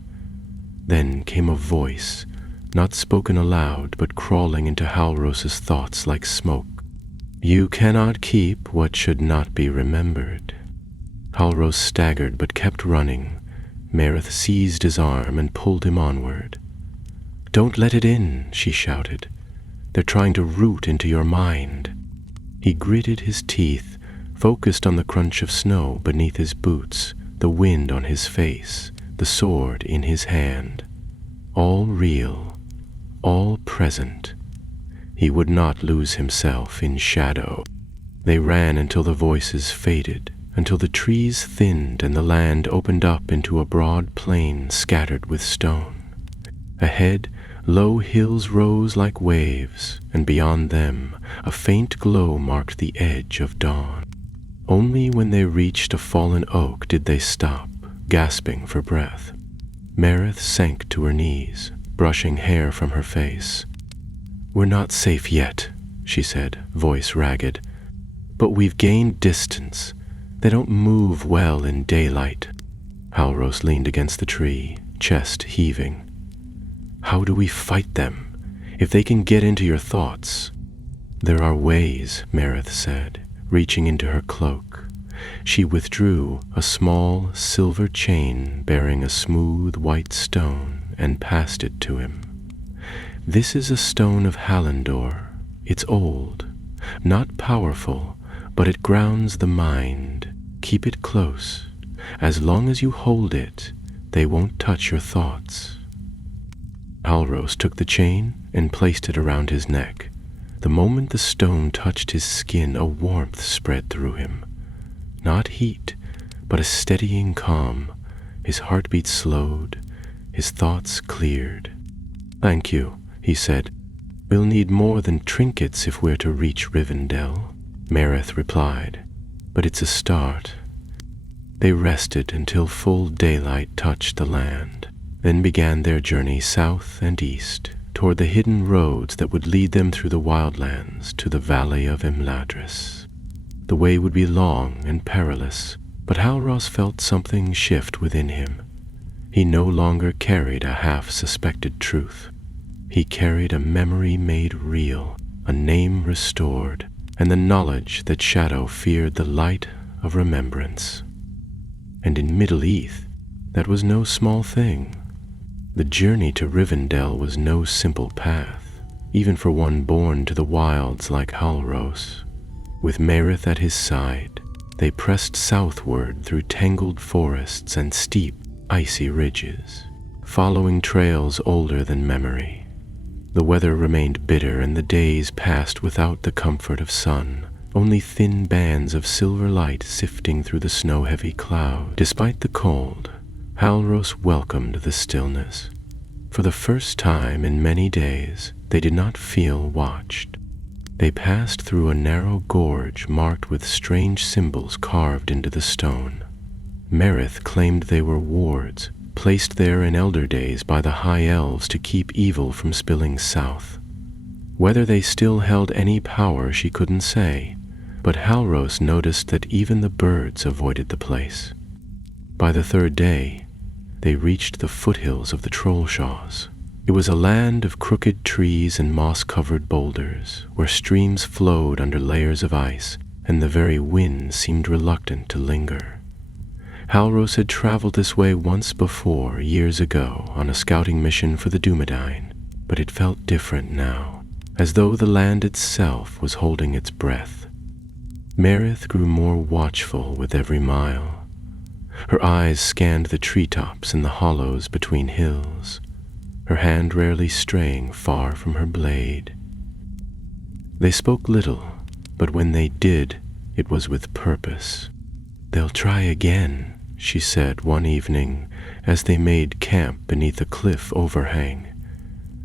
Then came a voice, not spoken aloud, but crawling into Halros's thoughts like smoke. "You cannot keep what should not be remembered." Halros staggered but kept running, Merith seized his arm and pulled him onward. "Don't let it in," she shouted. "They're trying to root into your mind." He gritted his teeth, focused on the crunch of snow beneath his boots, the wind on his face, the sword in his hand. All real, all present. He would not lose himself in shadow. They ran until the voices faded, until the trees thinned and the land opened up into a broad plain scattered with stone. Ahead, low hills rose like waves, and beyond them, a faint glow marked the edge of dawn. Only when they reached a fallen oak did they stop, gasping for breath. Merith sank to her knees, brushing hair from her face. "We're not safe yet," she said, voice ragged. "But we've gained distance. They don't move well in daylight." Halros leaned against the tree, chest heaving. "How do we fight them, if they can get into your thoughts?" "There are ways," Merith said, reaching into her cloak. She withdrew a small silver chain bearing a smooth white stone and passed it to him. "This is a stone of Hallandor. It's old, not powerful, but it grounds the mind. Keep it close. As long as you hold it, they won't touch your thoughts." Halros took the chain and placed it around his neck. The moment the stone touched his skin, a warmth spread through him. Not heat, but a steadying calm. His heartbeat slowed, his thoughts cleared. "Thank you," he said. "We'll need more than trinkets if we're to reach Rivendell," Merith replied. "But it's a start." They rested until full daylight touched the land, then began their journey south and east, toward the hidden roads that would lead them through the wildlands to the valley of Imladris. The way would be long and perilous, but Halros felt something shift within him. He no longer carried a half-suspected truth. He carried a memory made real, a name restored, and the knowledge that Shadow feared the light of remembrance. And in Middle Earth, that was no small thing. The journey to Rivendell was no simple path, even for one born to the wilds like Halros. With Merith at his side, they pressed southward through tangled forests and steep, icy ridges, following trails older than memory. The weather remained bitter and the days passed without the comfort of sun, only thin bands of silver light sifting through the snow-heavy cloud. Despite the cold, Halros welcomed the stillness. For the first time in many days, they did not feel watched. They passed through a narrow gorge marked with strange symbols carved into the stone. Merith claimed they were wards, placed there in elder days by the High Elves to keep evil from spilling south. Whether they still held any power she couldn't say, but Halros noticed that even the birds avoided the place. By the third day, they reached the foothills of the Trollshaws. It was a land of crooked trees and moss-covered boulders, where streams flowed under layers of ice, and the very wind seemed reluctant to linger. Halros had traveled this way once before, years ago, on a scouting mission for the Dumadine, but it felt different now, as though the land itself was holding its breath. Merith grew more watchful with every mile. Her eyes scanned the treetops and the hollows between hills, her hand rarely straying far from her blade. They spoke little, but when they did, it was with purpose. "They'll try again," she said one evening as they made camp beneath a cliff overhang.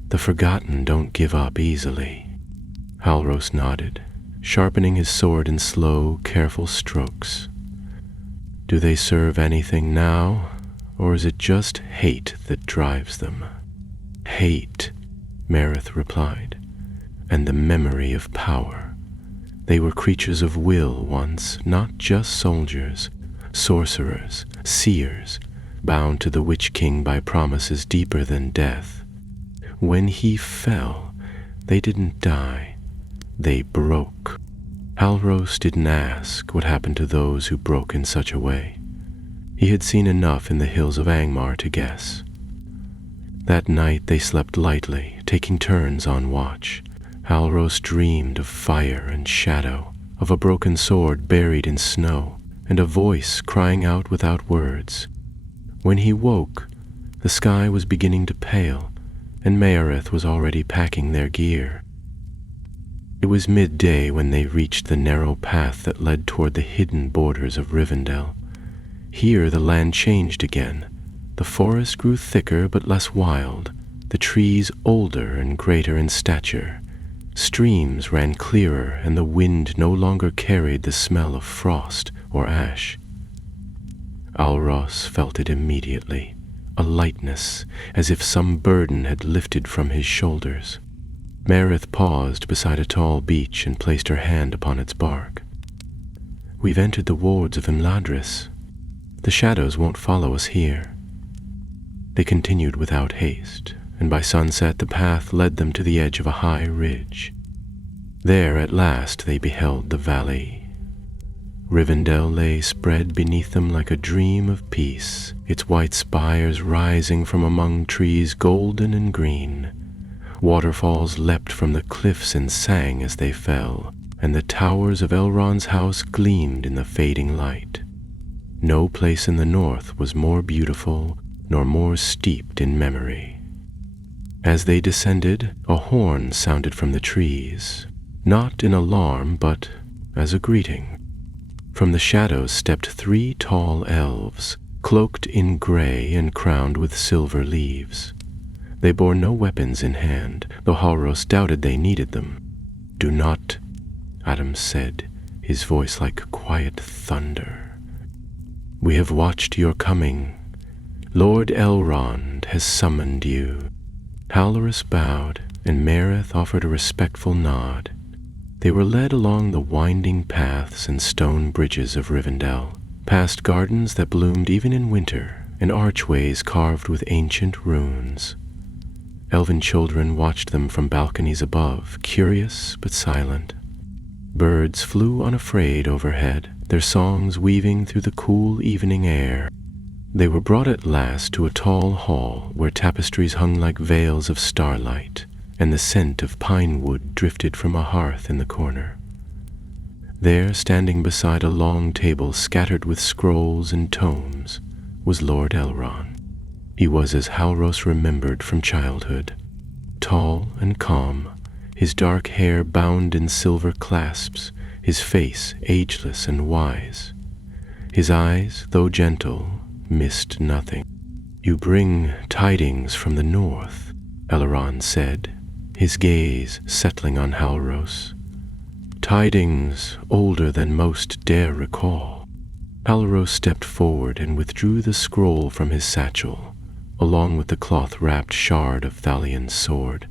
"The Forgotten don't give up easily." Halros nodded, sharpening his sword in slow, careful strokes. "Do they serve anything now, or is it just hate that drives them?" "Hate," Merith replied, "and the memory of power. They were creatures of will once, not just soldiers, sorcerers, seers, bound to the Witch King by promises deeper than death. When he fell, they didn't die, they broke." Halros didn't ask what happened to those who broke in such a way. He had seen enough in the hills of Angmar to guess. That night they slept lightly, taking turns on watch. Halros dreamed of fire and shadow, of a broken sword buried in snow, and a voice crying out without words. When he woke, the sky was beginning to pale, and Maerith was already packing their gear. It was midday when they reached the narrow path that led toward the hidden borders of Rivendell. Here the land changed again. The forest grew thicker but less wild, the trees older and greater in stature. Streams ran clearer, and the wind no longer carried the smell of frost or ash. Alros felt it immediately, a lightness, as if some burden had lifted from his shoulders. Maerith paused beside a tall beech and placed her hand upon its bark. "We've entered the wards of Imladris. The shadows won't follow us here." They continued without haste, and by sunset the path led them to the edge of a high ridge. There at last they beheld the valley. Rivendell lay spread beneath them like a dream of peace, its white spires rising from among trees golden and green. Waterfalls leapt from the cliffs and sang as they fell, and the towers of Elrond's house gleamed in the fading light. No place in the north was more beautiful nor more steeped in memory. As they descended, a horn sounded from the trees, not in alarm but as a greeting. From the shadows stepped 3 tall elves, cloaked in gray and crowned with silver leaves. They bore no weapons in hand, though Halros doubted they needed them. "Do not," Adam said, his voice like quiet thunder. "We have watched your coming. Lord Elrond has summoned you." Halros bowed, and Maerith offered a respectful nod. They were led along the winding paths and stone bridges of Rivendell, past gardens that bloomed even in winter, and archways carved with ancient runes. Elven children watched them from balconies above, curious but silent. Birds flew unafraid overhead, their songs weaving through the cool evening air. They were brought at last to a tall hall where tapestries hung like veils of starlight, and the scent of pine wood drifted from a hearth in the corner. There, standing beside a long table scattered with scrolls and tomes, was Lord Elrond. He was as Halros remembered from childhood, tall and calm, his dark hair bound in silver clasps, his face ageless and wise. His eyes, though gentle, missed nothing. "You bring tidings from the north," Elrond said, his gaze settling on Halros. "Tidings older than most dare recall." Halros stepped forward and withdrew the scroll from his satchel, along with the cloth-wrapped shard of Thalion's sword.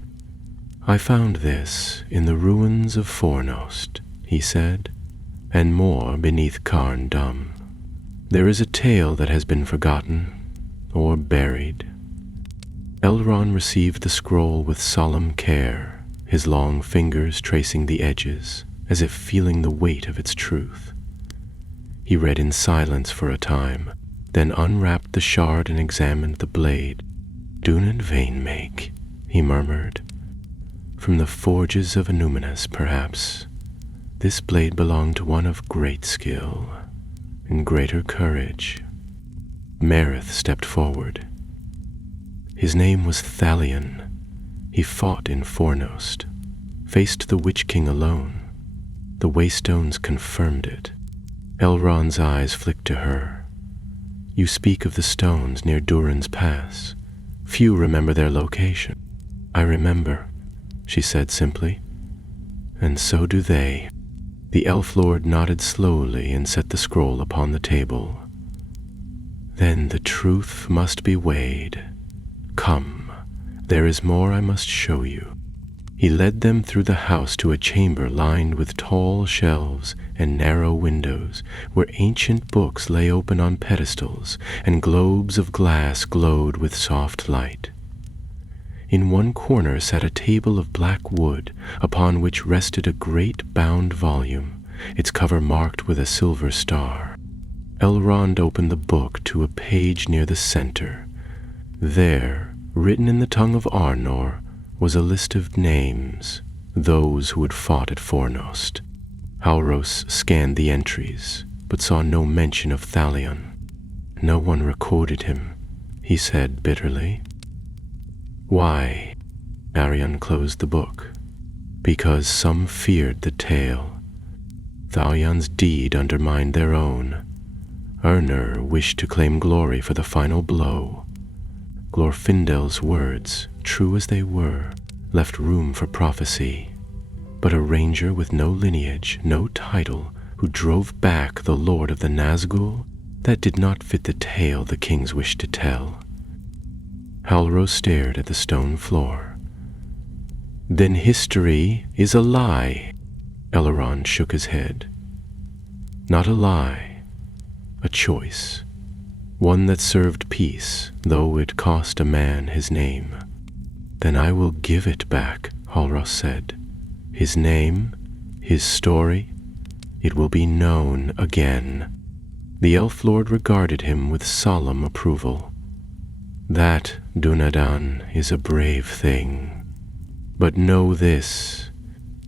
"I found this in the ruins of Fornost," he said, "and more beneath Carn Dum. There is a tale that has been forgotten or buried." Elrond received the scroll with solemn care, his long fingers tracing the edges, as if feeling the weight of its truth. He read in silence for a time, then unwrapped the shard and examined the blade. "Duned Vain make," he murmured. "From the forges of Annúminas, perhaps. This blade belonged to one of great skill and greater courage." Maerith stepped forward. "His name was Thalion. He fought in Fornost, faced the Witch King alone. The Waystones confirmed it." Elrond's eyes flicked to her. "You speak of the stones near Durin's Pass. Few remember their location." "I remember," she said simply. "And so do they." The elf lord nodded slowly and set the scroll upon the table. "Then the truth must be weighed. Come, there is more I must show you." He led them through the house to a chamber lined with tall shelves and narrow windows, where ancient books lay open on pedestals, and globes of glass glowed with soft light. In one corner sat a table of black wood, upon which rested a great bound volume, its cover marked with a silver star. Elrond opened the book to a page near the center. There, written in the tongue of Arnor, was a list of names, those who had fought at Fornost. Halros scanned the entries, but saw no mention of Thalion. No one recorded him, he said bitterly. Why? Arion closed the book. Because some feared the tale. Thalion's deed undermined their own. Ernir wished to claim glory for the final blow. Glorfindel's words, true as they were, left room for prophecy. But a ranger with no lineage, no title, who drove back the lord of the Nazgul, that did not fit the tale the kings wished to tell. Halros stared at the stone floor. Then history is a lie. Elrond shook his head. Not a lie. A choice, one that served peace, though it cost a man his name. Then I will give it back, Halros said. His name, his story, it will be known again. The elf lord regarded him with solemn approval. That, Dunadan, is a brave thing. But know this,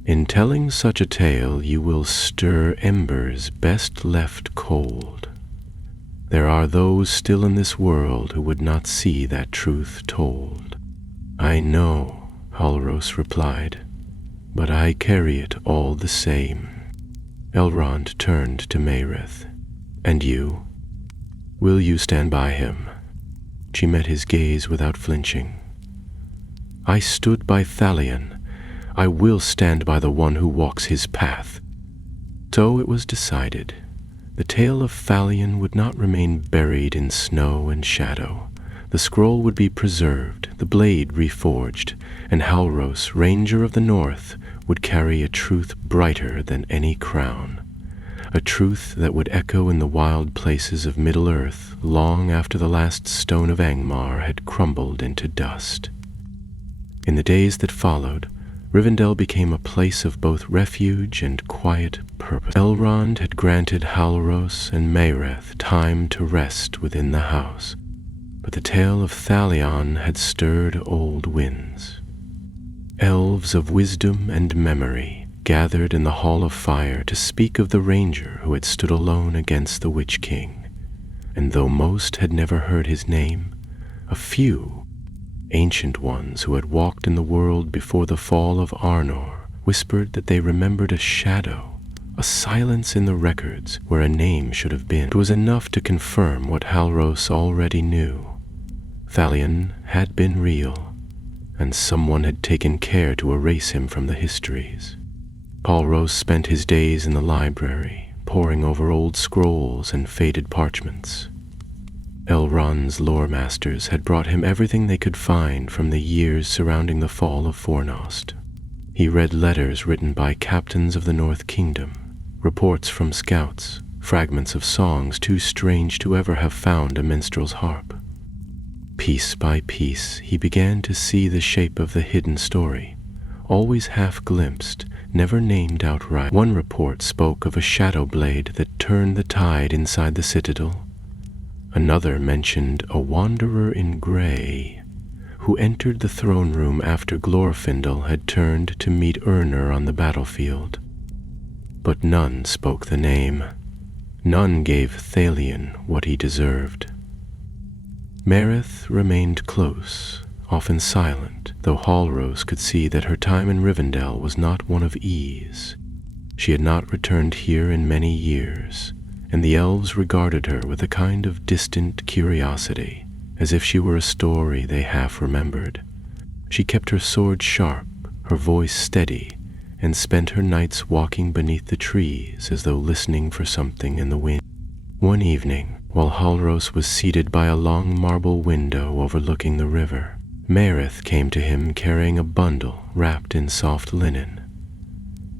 in telling such a tale you will stir embers best left cold. There are those still in this world who would not see that truth told. I know, Halros replied, but I carry it all the same. Elrond turned to Maereth. And you? Will you stand by him? She met his gaze without flinching. I stood by Thalion. I will stand by the one who walks his path. So it was decided. The tale of Thalion would not remain buried in snow and shadow. The scroll would be preserved, the blade reforged, and Halros, Ranger of the North, would carry a truth brighter than any crown. A truth that would echo in the wild places of Middle-earth long after the last stone of Angmar had crumbled into dust. In the days that followed, Rivendell became a place of both refuge and quiet purpose. Elrond had granted Halros and Maereth time to rest within the house, but the tale of Thalion had stirred old winds. Elves of wisdom and memory gathered in the Hall of Fire to speak of the ranger who had stood alone against the Witch King, and though most had never heard his name, a few, ancient ones who had walked in the world before the fall of Arnor, whispered that they remembered a shadow, a silence in the records where a name should have been. It was enough to confirm what Halros already knew. Thalion had been real, and someone had taken care to erase him from the histories. Halros spent his days in the library, poring over old scrolls and faded parchments. Elrond's lore masters had brought him everything they could find from the years surrounding the fall of Fornost. He read letters written by captains of the North Kingdom, reports from scouts, fragments of songs too strange to ever have found a minstrel's harp. Piece by piece, he began to see the shape of the hidden story, always half-glimpsed, never named outright. One report spoke of a shadow blade that turned the tide inside the citadel. Another mentioned a wanderer in gray, who entered the throne room after Glorfindel had turned to meet Ernir on the battlefield. But none spoke the name. None gave Thalion what he deserved. Maereth remained close, often silent, though Halros could see that her time in Rivendell was not one of ease. She had not returned here in many years, and the elves regarded her with a kind of distant curiosity, as if she were a story they half remembered. She kept her sword sharp, her voice steady, and spent her nights walking beneath the trees as though listening for something in the wind. One evening, while Halros was seated by a long marble window overlooking the river, Maereth came to him carrying a bundle wrapped in soft linen.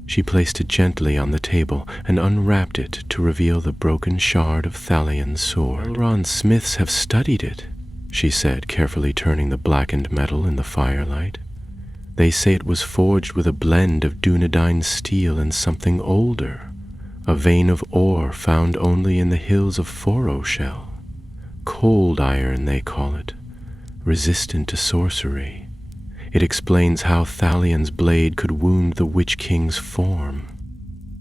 She placed it gently on the table and unwrapped it to reveal the broken shard of Thalion's sword. Elrond's smiths have studied it, she said, carefully turning the blackened metal in the firelight. They say it was forged with a blend of Dunedain steel and something older, a vein of ore found only in the hills of Foroshell. Cold iron, they call it, resistant to sorcery. It explains how Thalion's blade could wound the Witch King's form.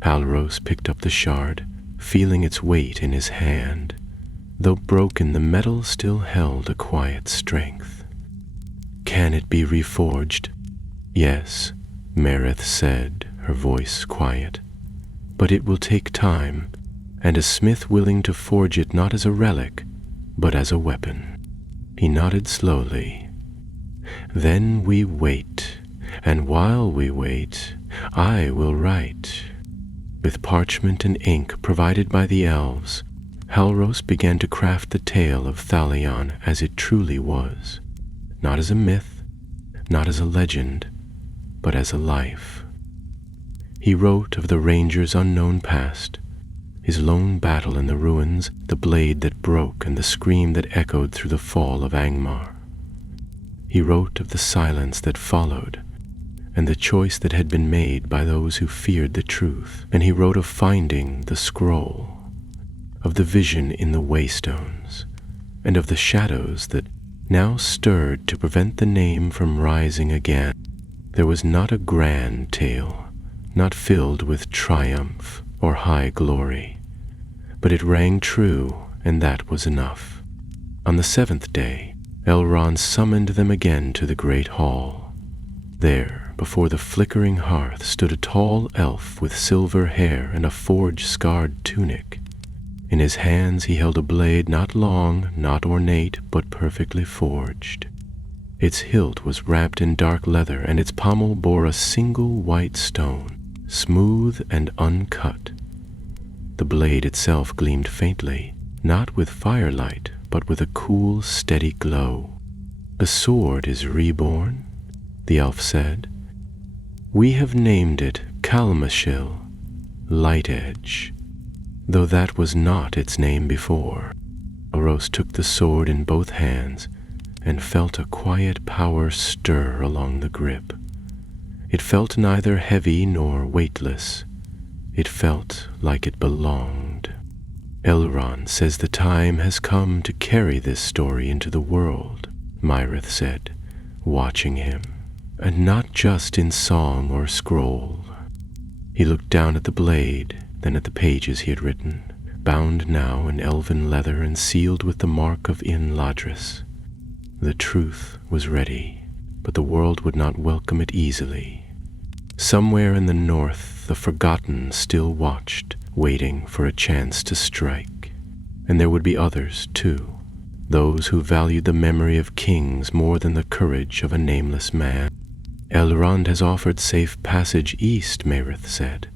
Halros picked up the shard, feeling its weight in his hand. Though broken, the metal still held a quiet strength. Can it be reforged? Yes, Marith said, her voice quiet. But it will take time, and a smith willing to forge it not as a relic, but as a weapon. He nodded slowly. Then we wait, and while we wait, I will write. With parchment and ink provided by the elves, Halros began to craft the tale of Thalion as it truly was, not as a myth, not as a legend, but as a life. He wrote of the ranger's unknown past, his lone battle in the ruins, the blade that broke and the scream that echoed through the fall of Angmar. He wrote of the silence that followed, and the choice that had been made by those who feared the truth, and he wrote of finding the scroll, of the vision in the waystones, and of the shadows that now stirred to prevent the name from rising again. There was not a grand tale, not filled with triumph or high glory, but it rang true, and that was enough. On the 7th day, Elrond summoned them again to the great hall. There, before the flickering hearth, stood a tall elf with silver hair and a forge-scarred tunic. In his hands he held a blade not long, not ornate, but perfectly forged. Its hilt was wrapped in dark leather, and its pommel bore a single white stone, smooth and uncut. The blade itself gleamed faintly, not with firelight, but with a cool, steady glow. "A sword is reborn," the elf said. "We have named it Calmashill, Light Edge, though that was not its name before." Halros took the sword in both hands and felt a quiet power stir along the grip. It felt neither heavy nor weightless. It felt like it belonged. "Elrond says the time has come to carry this story into the world," Myrith said, watching him, "and not just in song or scroll." He looked down at the blade, then at the pages he had written, bound now in elven leather and sealed with the mark of Ladris. The truth was ready, but the world would not welcome it easily. Somewhere in the north, the forgotten still watched, waiting for a chance to strike. And there would be others, too, those who valued the memory of kings more than the courage of a nameless man. "Elrond has offered safe passage east," Marith said.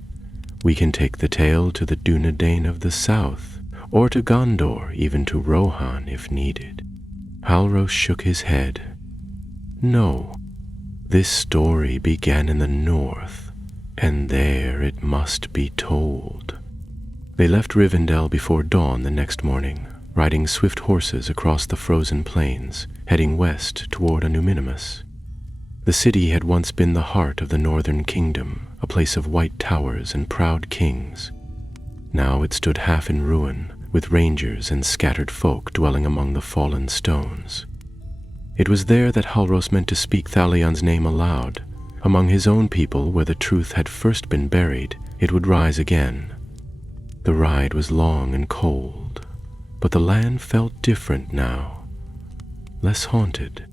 "We can take the tale to the Dunedain of the south, or to Gondor, even to Rohan if needed." Halros shook his head. "No, this story began in the north, and there it must be told." They left Rivendell before dawn the next morning, riding swift horses across the frozen plains, heading west toward Anuminimus. The city had once been the heart of the northern kingdom, a place of white towers and proud kings. Now it stood half in ruin, with rangers and scattered folk dwelling among the fallen stones. It was there that Halros meant to speak Thalion's name aloud. Among his own people, where the truth had first been buried, it would rise again. The ride was long and cold, but the land felt different now, less haunted.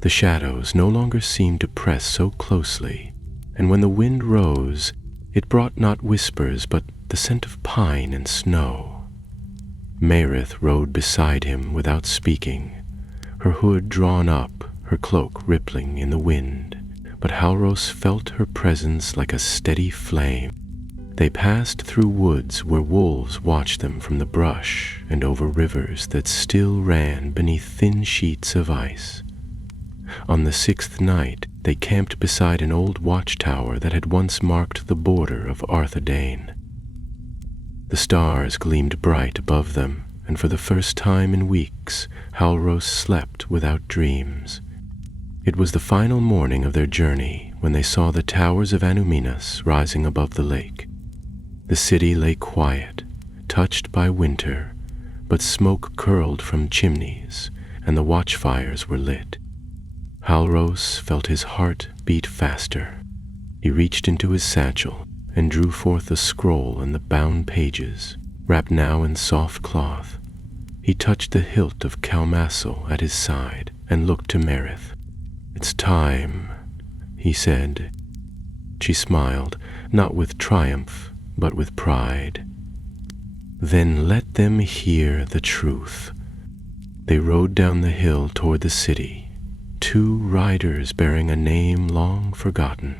The shadows no longer seemed to press so closely, and when the wind rose, it brought not whispers but the scent of pine and snow. Marith rode beside him without speaking, her hood drawn up, her cloak rippling in the wind, but Halros felt her presence like a steady flame. They passed through woods where wolves watched them from the brush and over rivers that still ran beneath thin sheets of ice. On the 6th night, they camped beside an old watchtower that had once marked the border of Arthedain. The stars gleamed bright above them, and for the first time in weeks, Halros slept without dreams. It was the final morning of their journey when they saw the towers of Anuminas rising above the lake. The city lay quiet, touched by winter, but smoke curled from chimneys, and the watchfires were lit. Halros felt his heart beat faster. He reached into his satchel and drew forth a scroll and the bound pages, wrapped now in soft cloth. He touched the hilt of Calmassel at his side and looked to Merith. "It's time," he said. She smiled, not with triumph, but with pride. "Then let them hear the truth." They rode down the hill toward the city, two riders bearing a name long forgotten.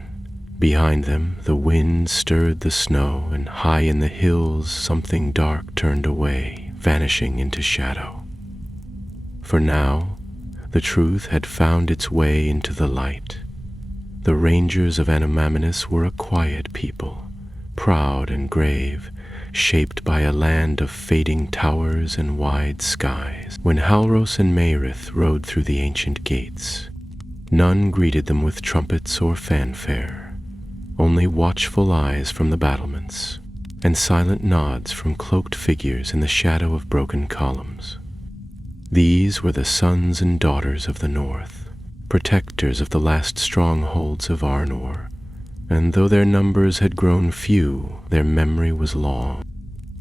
Behind them, the wind stirred the snow, and high in the hills something dark turned away, vanishing into shadow. For now, the truth had found its way into the light. The rangers of Anomaminus were a quiet people, proud and grave, shaped by a land of fading towers and wide skies. When Halros and Merith rode through the ancient gates, none greeted them with trumpets or fanfare, only watchful eyes from the battlements, and silent nods from cloaked figures in the shadow of broken columns. These were the sons and daughters of the North, protectors of the last strongholds of Arnor, and though their numbers had grown few, their memory was long.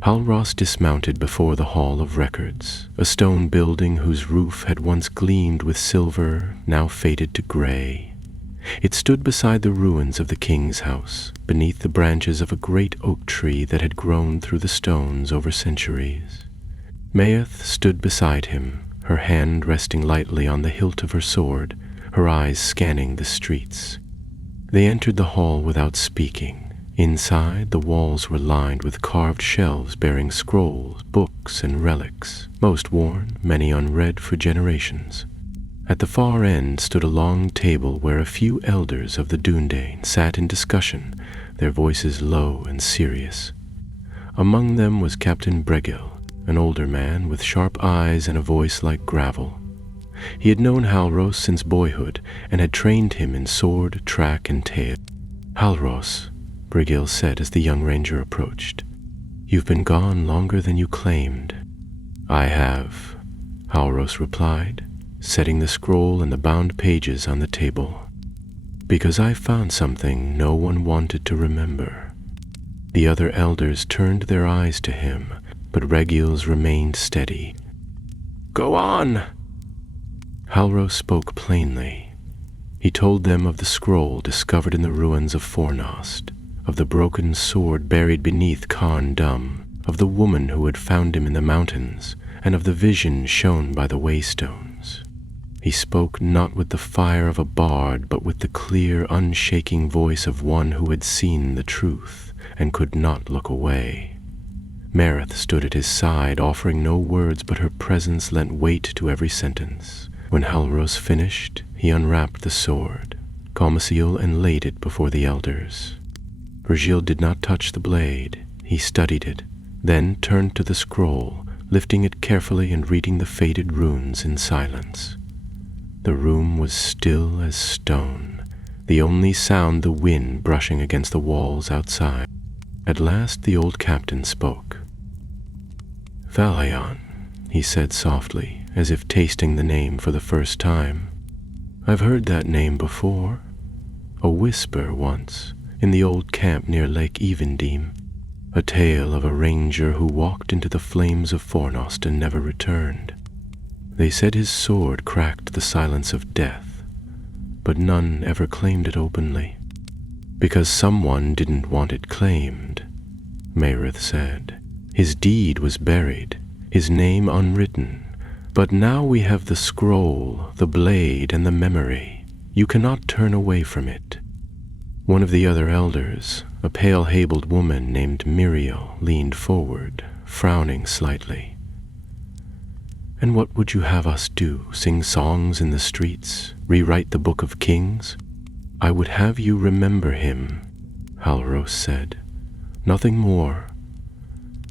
Halros dismounted before the Hall of Records, a stone building whose roof had once gleamed with silver, now faded to gray. It stood beside the ruins of the king's house, beneath the branches of a great oak tree that had grown through the stones over centuries. Maeth stood beside him, her hand resting lightly on the hilt of her sword, her eyes scanning the streets. They entered the hall without speaking. Inside, the walls were lined with carved shelves bearing scrolls, books, and relics, most worn, many unread for generations. At the far end stood a long table where a few elders of the Dúnedain sat in discussion, their voices low and serious. Among them was Captain Bregil, an older man with sharp eyes and a voice like gravel. He had known Halros since boyhood and had trained him in sword, track, and tale. "Halros," Bregil said as the young ranger approached, "you've been gone longer than you claimed." "I have," Halros replied, setting the scroll and the bound pages on the table, "because I found something no one wanted to remember." The other elders turned their eyes to him, but Regil's remained steady. "Go on!" Halros spoke plainly. He told them of the scroll discovered in the ruins of Fornost, of the broken sword buried beneath Carn Dum, of the woman who had found him in the mountains, and of the vision shown by the waystones. He spoke not with the fire of a bard, but with the clear, unshaking voice of one who had seen the truth and could not look away. Merith stood at his side, offering no words, but her presence lent weight to every sentence. When Halros finished, he unwrapped the sword, Calmasil, and laid it before the elders. Virgil did not touch the blade. He studied it, then turned to the scroll, lifting it carefully and reading the faded runes in silence. The room was still as stone, the only sound the wind brushing against the walls outside. At last the old captain spoke. "Valayan," he said softly, as if tasting the name for the first time. "I've heard that name before. A whisper once, in the old camp near Lake Evendim. A tale of a ranger who walked into the flames of Fornost and never returned. They said his sword cracked the silence of death, but none ever claimed it openly. Because someone didn't want it claimed," Merith said. "His deed was buried, his name unwritten. But now we have the scroll, the blade, and the memory. You cannot turn away from it." One of the other elders, a pale-habled woman named Miriel, leaned forward, frowning slightly. "And what would you have us do? Sing songs in the streets? Rewrite the Book of Kings?" "I would have you remember him," Halros said. "Nothing more.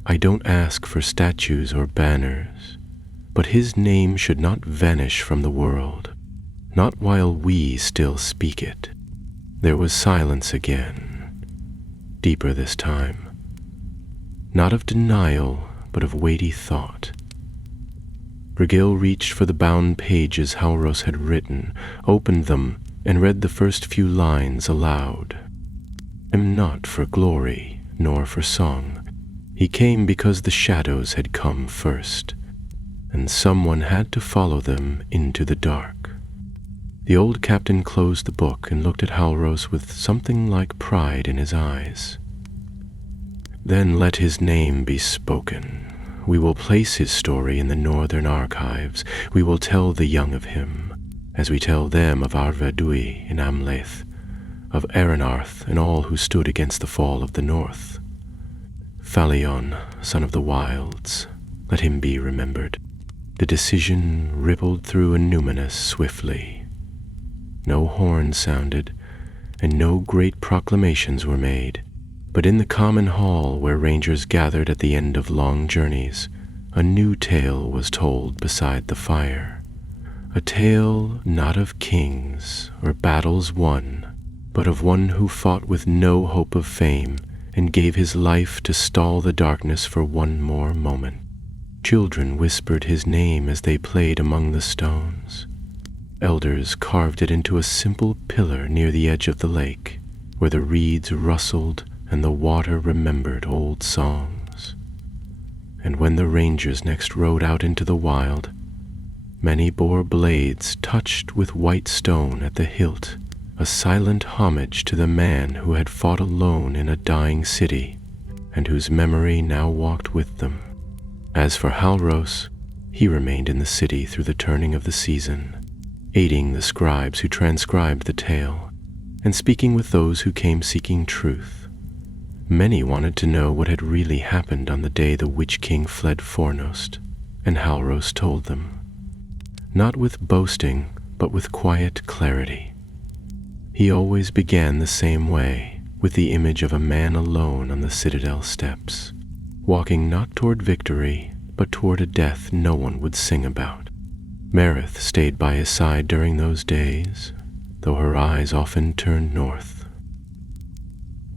I don't ask for statues or banners, but his name should not vanish from the world, not while we still speak it." There was silence again, deeper this time. not of denial, but of weighty thought. Brigil reached for the bound pages Halros had written, opened them, and read the first few lines aloud. "Am not for glory, nor for song. He came because the shadows had come first, and someone had to follow them into the dark." The old captain closed the book and looked at Halros with something like pride in his eyes. "Then let his name be spoken. We will place his story in the northern archives. We will tell the young of him, as we tell them of Arvedui in Amleth, of Aranarth and all who stood against the fall of the north. Falion, son of the wilds, let him be remembered." The decision rippled through Numinous swiftly. No horn sounded, and no great proclamations were made. But in the common hall where rangers gathered at the end of long journeys, a new tale was told beside the fire. A tale not of kings or battles won, but of one who fought with no hope of fame and gave his life to stall the darkness for one more moment. Children whispered his name as they played among the stones. Elders carved it into a simple pillar near the edge of the lake, where the reeds rustled and the water remembered old songs. And when the rangers next rode out into the wild, many bore blades touched with white stone at the hilt, a silent homage to the man who had fought alone in a dying city, and whose memory now walked with them. As for Halros, he remained in the city through the turning of the season, aiding the scribes who transcribed the tale, and speaking with those who came seeking truth. Many wanted to know what had really happened on the day the Witch King fled Fornost, and Halros told them. Not with boasting, but with quiet clarity. He always began the same way, with the image of a man alone on the citadel steps, walking not toward victory, but toward a death no one would sing about. Merith stayed by his side during those days, though her eyes often turned north.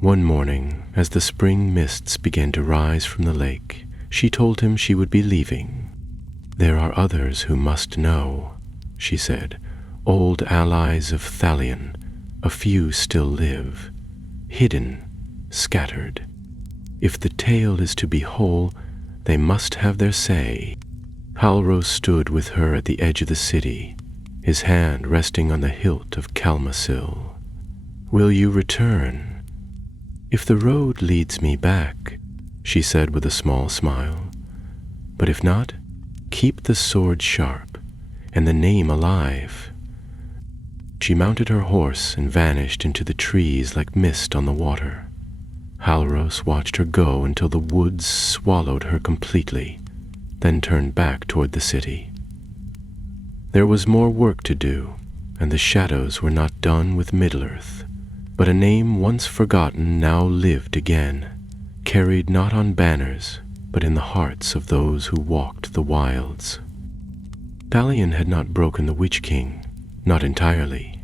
One morning, as the spring mists began to rise from the lake, she told him she would be leaving. "There are others who must know," she said, "old allies of Thalion. A few still live, hidden, scattered. If the tale is to be whole, they must have their say." Halros stood with her at the edge of the city, his hand resting on the hilt of Calmasil. "Will you return?" "If the road leads me back," she said with a small smile. "But if not, keep the sword sharp, and the name alive." She mounted her horse and vanished into the trees like mist on the water. Halros watched her go until the woods swallowed her completely, then turned back toward the city. There was more work to do, and the shadows were not done with Middle-earth. But a name once forgotten now lived again, carried not on banners, but in the hearts of those who walked the wilds. Thalion had not broken the Witch King, not entirely,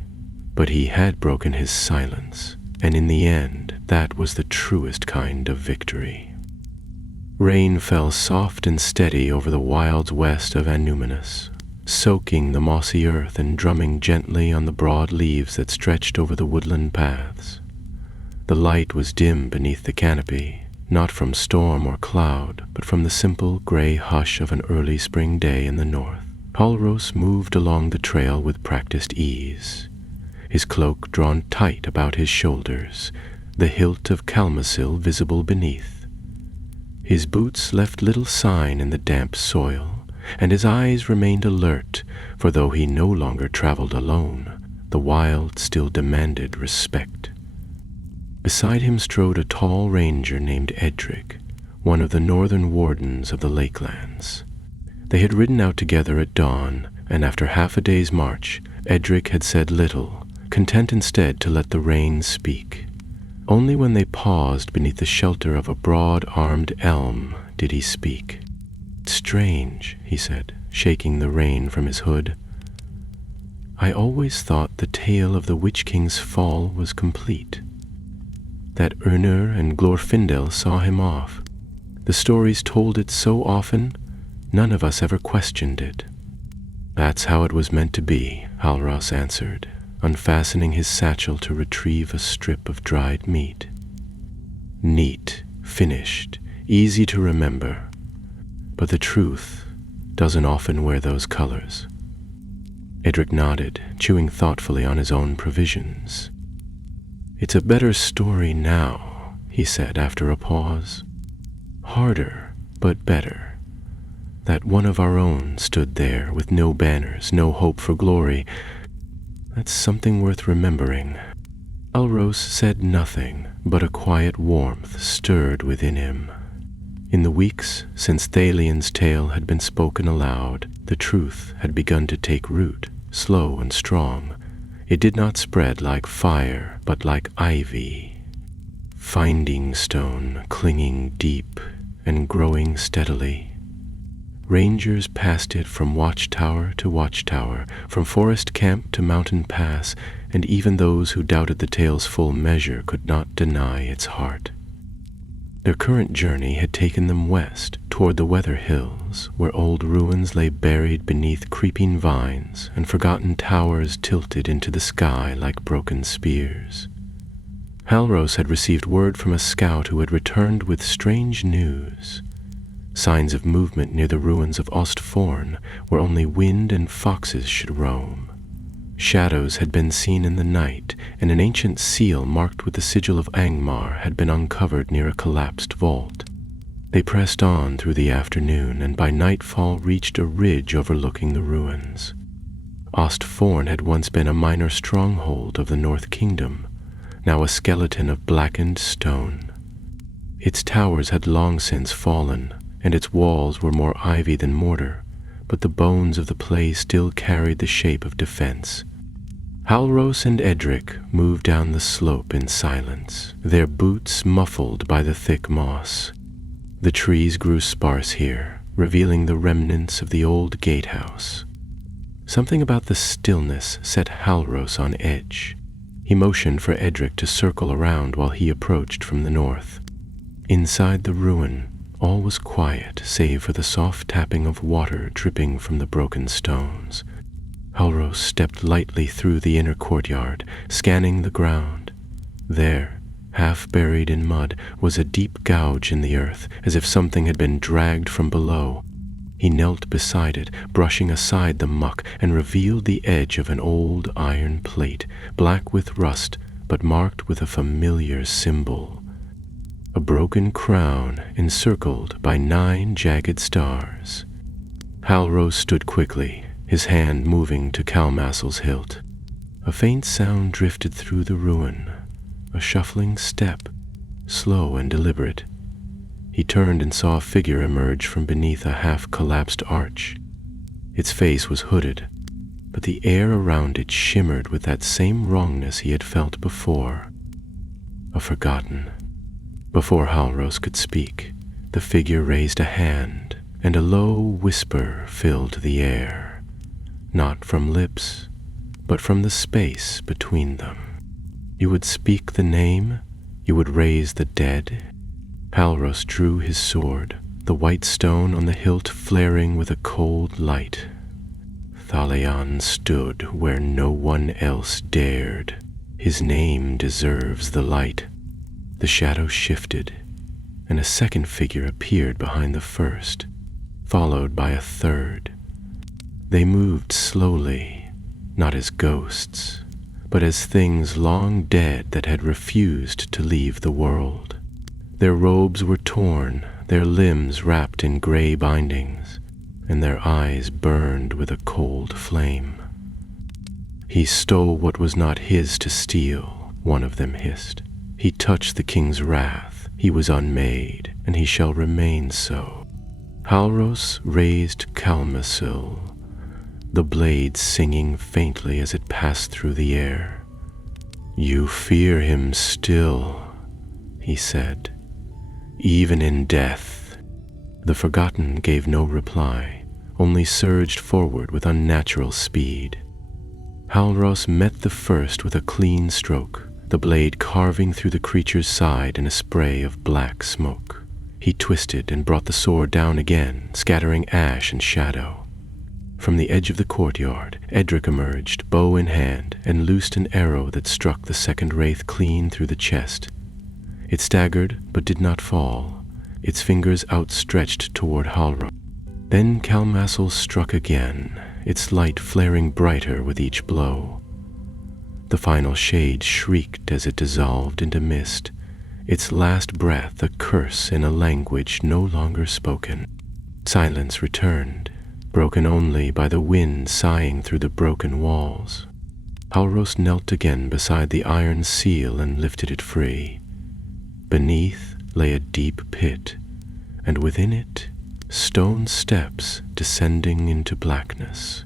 but he had broken his silence, and in the end that was the truest kind of victory. Rain fell soft and steady over the wilds west of Numinous, soaking the mossy earth and drumming gently on the broad leaves that stretched over the woodland paths. The light was dim beneath the canopy, not from storm or cloud, but from the simple gray hush of an early spring day in the north. Halros moved along the trail with practiced ease, his cloak drawn tight about his shoulders, the hilt of Calmasil visible beneath. His boots left little sign in the damp soil, and his eyes remained alert, for though he no longer traveled alone, the wild still demanded respect. Beside him strode a tall ranger named Edric, one of the northern wardens of the lakelands. They had ridden out together at dawn, and after half a day's march, Edric had said little, content instead to let the reins speak. Only when they paused beneath the shelter of a broad-armed elm did he speak. "Strange," he said, shaking the rein from his hood. "I always thought the tale of the Witch King's fall was complete. That Urnur and Glorfindel saw him off. The The stories told it so often, none of us ever questioned it. That's how it was meant to be, Halros answered, unfastening his satchel to retrieve a strip of dried meat. Neat, finished, easy to remember. But the truth doesn't often wear those colors. Edric nodded, chewing thoughtfully on his own provisions. It's a better story now, he said after a pause. Harder, but better. That one of our own stood there with no banners, no hope for glory. That's something worth remembering. Halros said nothing, but a quiet warmth stirred within him. In the weeks since Thalion's tale had been spoken aloud, the truth had begun to take root, slow and strong. It did not spread like fire, but like ivy. Finding stone, clinging deep and growing steadily. Rangers passed it from watchtower to watchtower, from forest camp to mountain pass, and even those who doubted the tale's full measure could not deny its heart. Their current journey had taken them west, toward the Weather Hills, where old ruins lay buried beneath creeping vines and forgotten towers tilted into the sky like broken spears. Halros had received word from a scout who had returned with strange news. Signs of movement near the ruins of Ostforn, where only wind and foxes should roam. Shadows had been seen in the night, and an ancient seal marked with the sigil of Angmar had been uncovered near a collapsed vault. They pressed on through the afternoon, and by nightfall reached a ridge overlooking the ruins. Ostforn had once been a minor stronghold of the North Kingdom, now a skeleton of blackened stone. Its towers had long since fallen, and its walls were more ivy than mortar, but the bones of the place still carried the shape of defense. Halros and Edric moved down the slope in silence, their boots muffled by the thick moss. The trees grew sparse here, revealing the remnants of the old gatehouse. Something about the stillness set Halros on edge. He motioned for Edric to circle around while he approached from the north. Inside the ruin, all was quiet save for the soft tapping of water dripping from the broken stones. Halros stepped lightly through the inner courtyard, scanning the ground. There, half buried in mud, was a deep gouge in the earth, as if something had been dragged from below. He knelt beside it, brushing aside the muck, and revealed the edge of an old iron plate, black with rust, but marked with a familiar symbol. A broken crown encircled by 9 jagged stars. Halros stood quickly, his hand moving to Calmassel's hilt. A faint sound drifted through the ruin, a shuffling step, slow and deliberate. He turned and saw a figure emerge from beneath a half-collapsed arch. Its face was hooded, but the air around it shimmered with that same wrongness he had felt before. A forgotten. Before Halros could speak, the figure raised a hand, and a low whisper filled the air. Not from lips, but from the space between them. You would speak the name, you would raise the dead. Halros drew his sword, the white stone on the hilt flaring with a cold light. Thalion stood where no one else dared. His name deserves the light. The shadow shifted, and a second figure appeared behind the first, followed by a third. They moved slowly, not as ghosts, but as things long dead that had refused to leave the world. Their robes were torn, their limbs wrapped in gray bindings, and their eyes burned with a cold flame. He stole what was not his to steal, one of them hissed. He touched the king's wrath. He was unmade, and he shall remain so. Halros raised Calmasil, the blade singing faintly as it passed through the air. You fear him still, he said, even in death. The Forgotten gave no reply, only surged forward with unnatural speed. Halros met the first with a clean stroke, the blade carving through the creature's side in a spray of black smoke. He twisted and brought the sword down again, scattering ash and shadow. From the edge of the courtyard, Edric emerged, bow in hand, and loosed an arrow that struck the second wraith clean through the chest. It staggered, but did not fall, its fingers outstretched toward Halro. Then Calmasl struck again, its light flaring brighter with each blow. The final shade shrieked as it dissolved into mist, its last breath a curse in a language no longer spoken. Silence returned, broken only by the wind sighing through the broken walls. Halros knelt again beside the iron seal and lifted it free. Beneath lay a deep pit, and within it, stone steps descending into blackness.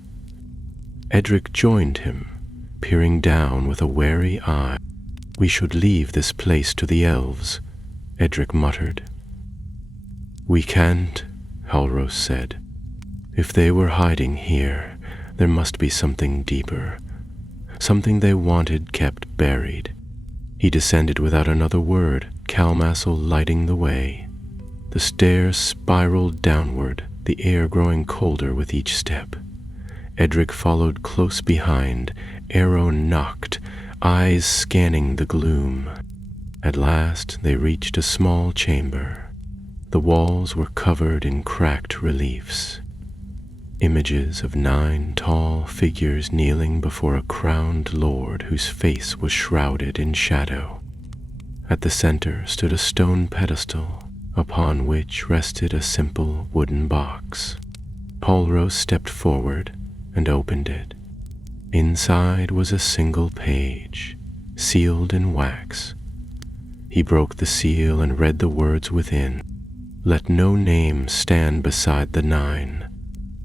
Edric joined him, peering down with a wary eye. "We should leave this place to the elves," Edric muttered. "We can't," Halros said. "If they were hiding here, there must be something deeper, something they wanted kept buried." He descended without another word, Calmasl lighting the way. The stairs spiraled downward, the air growing colder with each step. Edric followed close behind, arrow nocked, eyes scanning the gloom. At last they reached a small chamber. The walls were covered in cracked reliefs. Images of 9 tall figures kneeling before a crowned lord whose face was shrouded in shadow. At the center stood a stone pedestal, upon which rested a simple wooden box. Halros stepped forward and opened it. Inside was a single page, sealed in wax. He broke the seal and read the words within. "Let no name stand beside the 9.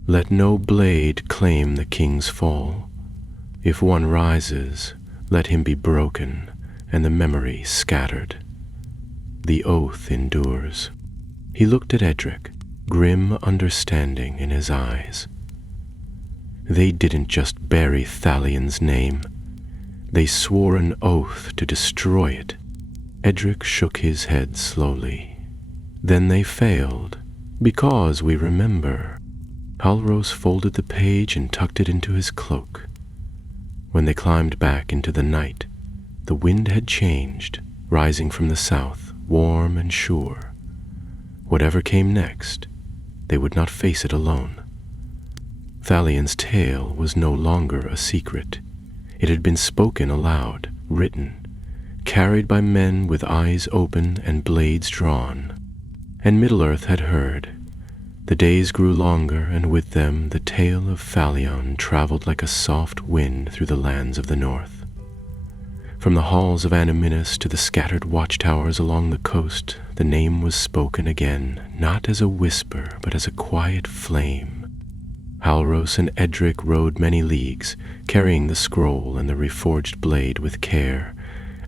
Let no blade claim the king's fall. If one rises, let him be broken and the memory scattered. The oath endures." He looked at Edric, grim understanding in his eyes. They didn't just bury Thalion's name. They swore an oath to destroy it. Edric shook his head slowly. "Then they failed, because we remember." Halros folded the page and tucked it into his cloak. When they climbed back into the night, the wind had changed, rising from the south, warm and sure. Whatever came next, they would not face it alone. Thalion's tale was no longer a secret. It had been spoken aloud, written, carried by men with eyes open and blades drawn. And Middle-earth had heard. The days grew longer, and with them the tale of Thalion traveled like a soft wind through the lands of the north. From the halls of Anominus to the scattered watchtowers along the coast, the name was spoken again, not as a whisper, but as a quiet flame. Halros and Edric rode many leagues, carrying the scroll and the reforged blade with care,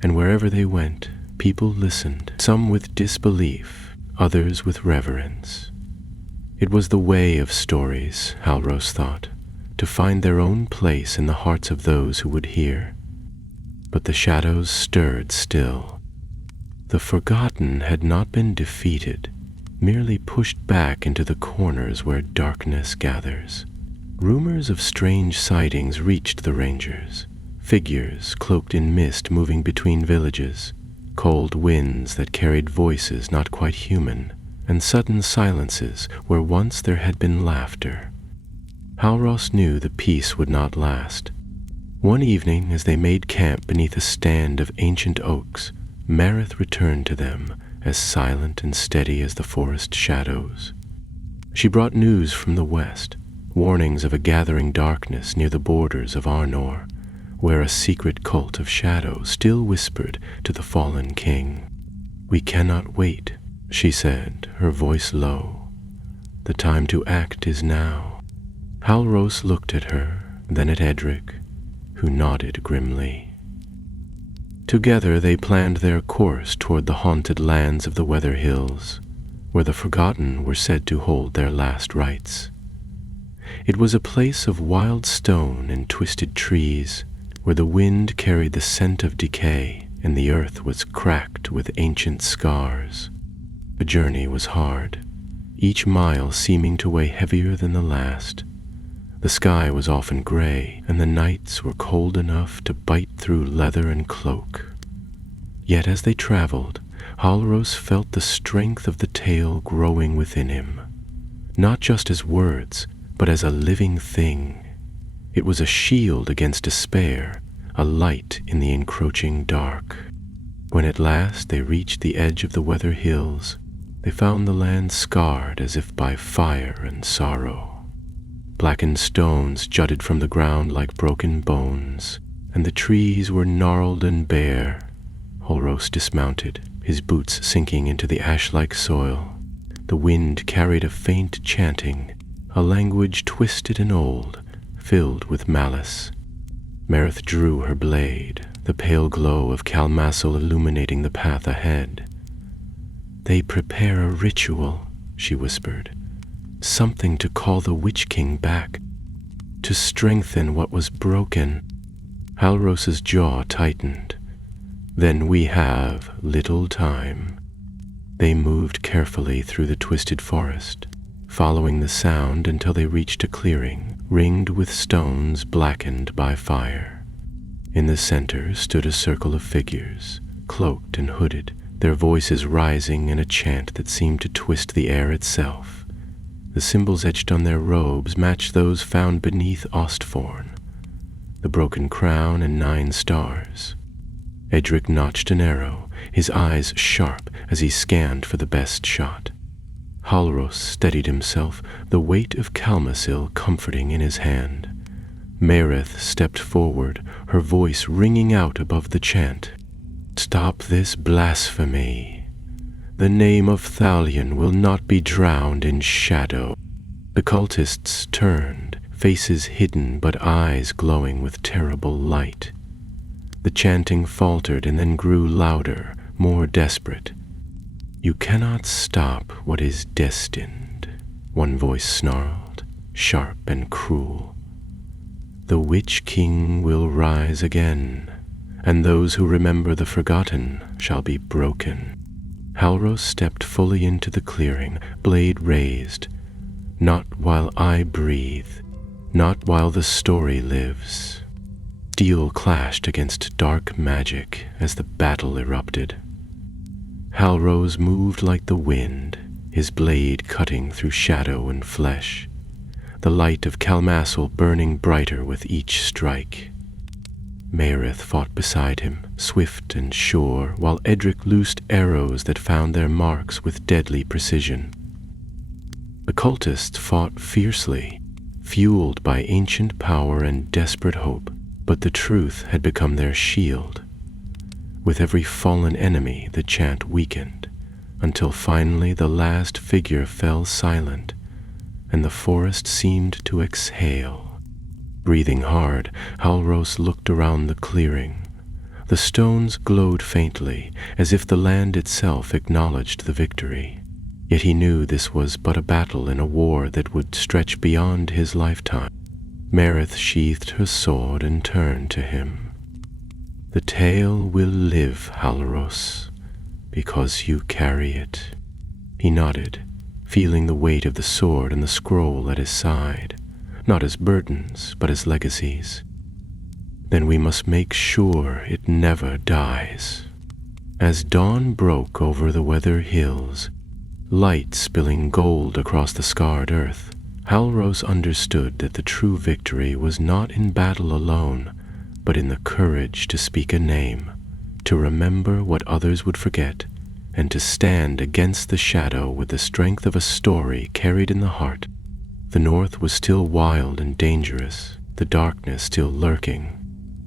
and wherever they went, people listened, some with disbelief, others with reverence. It was the way of stories, Halros thought, to find their own place in the hearts of those who would hear. But the shadows stirred still. The forgotten had not been defeated, merely pushed back into the corners where darkness gathers. Rumors of strange sightings reached the rangers, figures cloaked in mist moving between villages, cold winds that carried voices not quite human, and sudden silences where once there had been laughter. Halros knew the peace would not last. One evening, as they made camp beneath a stand of ancient oaks, Marith returned to them, as silent and steady as the forest shadows. She brought news from the west, warnings of a gathering darkness near the borders of Arnor, where a secret cult of shadow still whispered to the fallen king. "We cannot wait," she said, her voice low. "The time to act is now." Halros looked at her, then at Edric, who nodded grimly. Together they planned their course toward the haunted lands of the Weather Hills, where the forgotten were said to hold their last rites. It was a place of wild stone and twisted trees, where the wind carried the scent of decay and the earth was cracked with ancient scars. The journey was hard, each mile seeming to weigh heavier than the last. The sky was often gray, and the nights were cold enough to bite through leather and cloak. Yet as they traveled, Hallros felt the strength of the tale growing within him, not just as words, but as a living thing. It was a shield against despair, a light in the encroaching dark. When at last they reached the edge of the Weather Hills, they found the land scarred as if by fire and sorrow. Blackened stones jutted from the ground like broken bones, and the trees were gnarled and bare. Hallros dismounted, his boots sinking into the ash-like soil. The wind carried a faint chanting, a language twisted and old, filled with malice. Marith drew her blade, the pale glow of Calmassil illuminating the path ahead. "They prepare a ritual," she whispered, "something to call the Witch King back, to strengthen what was broken." Hallros's jaw tightened. "Then we have little time." They moved carefully through the twisted forest, following the sound until they reached a clearing, ringed with stones blackened by fire. In the center stood a circle of figures, cloaked and hooded, their voices rising in a chant that seemed to twist the air itself. The symbols etched on their robes matched those found beneath Ostforn, the broken crown and 9 stars. Edric notched an arrow, his eyes sharp as he scanned for the best shot. Hallros steadied himself, the weight of Calmassil comforting in his hand. Marith stepped forward, her voice ringing out above the chant. "Stop this blasphemy. The name of Thalion will not be drowned in shadow." The cultists turned, faces hidden but eyes glowing with terrible light. The chanting faltered and then grew louder, more desperate. "You cannot stop what is destined," one voice snarled, sharp and cruel. "The Witch King will rise again, and those who remember the forgotten shall be broken." Hallros stepped fully into the clearing, blade raised. "Not while I breathe, not while the story lives." Steel clashed against dark magic as the battle erupted. Hallros moved like the wind, his blade cutting through shadow and flesh, the light of Calmassil burning brighter with each strike. Marith fought beside him, swift and sure, while Edric loosed arrows that found their marks with deadly precision. The cultists fought fiercely, fueled by ancient power and desperate hope, but the truth had become their shield. With every fallen enemy, the chant weakened, until finally the last figure fell silent, and the forest seemed to exhale. Breathing hard, Hallros looked around the clearing. The stones glowed faintly, as if the land itself acknowledged the victory. Yet he knew this was but a battle in a war that would stretch beyond his lifetime. Marith sheathed her sword and turned to him. "The tale will live, Hallros, because you carry it." He nodded, feeling the weight of the sword and the scroll at his side, not as burdens, but as legacies. "Then we must make sure it never dies." As dawn broke over the Weather Hills, light spilling gold across the scarred earth, Hallros understood that the true victory was not in battle alone, but in the courage to speak a name, to remember what others would forget, and to stand against the shadow with the strength of a story carried in the heart. The north was still wild and dangerous, the darkness still lurking,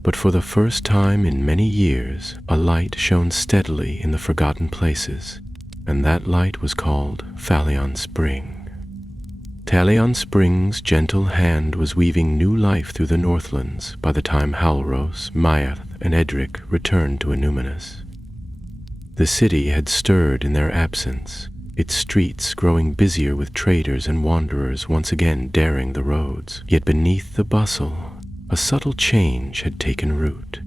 but for the first time in many years, a light shone steadily in the forgotten places, and that light was called Thalion Spring. Thalion Spring's gentle hand was weaving new life through the Northlands by the time Hallros, Marith, and Edric returned to Annúminas. The city had stirred in their absence, its streets growing busier with traders and wanderers once again daring the roads. Yet beneath the bustle, a subtle change had taken root.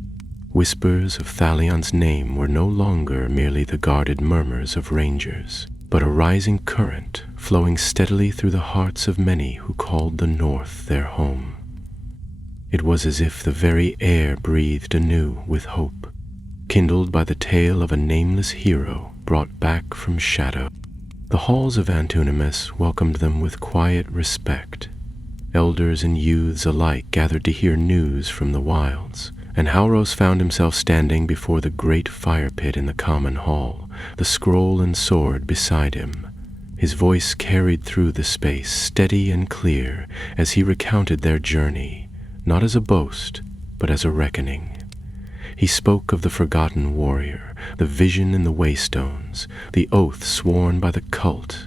Whispers of Thalion's name were no longer merely the guarded murmurs of rangers. but a rising current flowing steadily through the hearts of many who called the North their home. It was as if the very air breathed anew with hope, kindled by the tale of a nameless hero brought back from shadow. The halls of Antunimus welcomed them with quiet respect. Elders and youths alike gathered to hear news from the wilds, and Halros found himself standing before the great fire pit in the common hall, the scroll and sword beside him. His voice carried through the space, steady and clear, as he recounted their journey, not as a boast, but as a reckoning. He spoke of the forgotten warrior, the vision in the waystones, the oath sworn by the cult,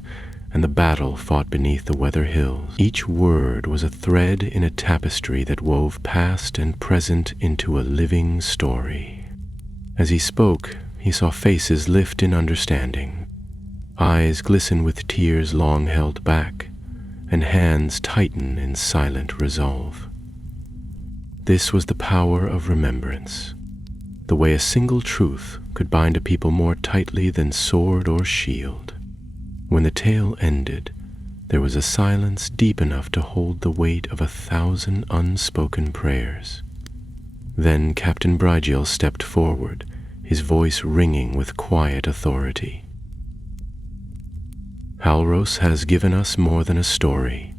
and the battle fought beneath the weather hills. Each word was a thread in a tapestry that wove past and present into a living story. As he spoke, he saw faces lift in understanding, eyes glisten with tears long held back, and hands tighten in silent resolve. This was the power of remembrance, the way a single truth could bind a people more tightly than sword or shield. When the tale ended, there was a silence deep enough to hold the weight of 1,000 unspoken prayers. Then Captain Brigel stepped forward, his voice ringing with quiet authority. Halros has given us more than a story.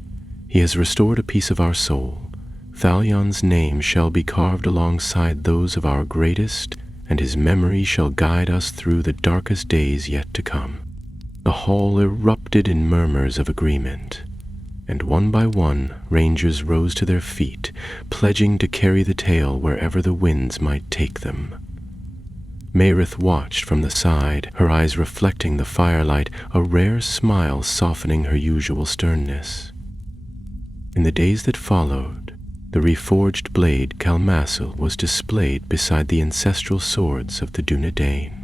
He has restored a piece of our soul. Thalion's name shall be carved alongside those of our greatest, and his memory shall guide us through the darkest days yet to come. The hall erupted in murmurs of agreement, and one by one rangers rose to their feet, pledging to carry the tale wherever the winds might take them. Mayrith watched from the side, her eyes reflecting the firelight, a rare smile softening her usual sternness. In the days that followed, the reforged blade Calmasil was displayed beside the ancestral swords of the Dunedain.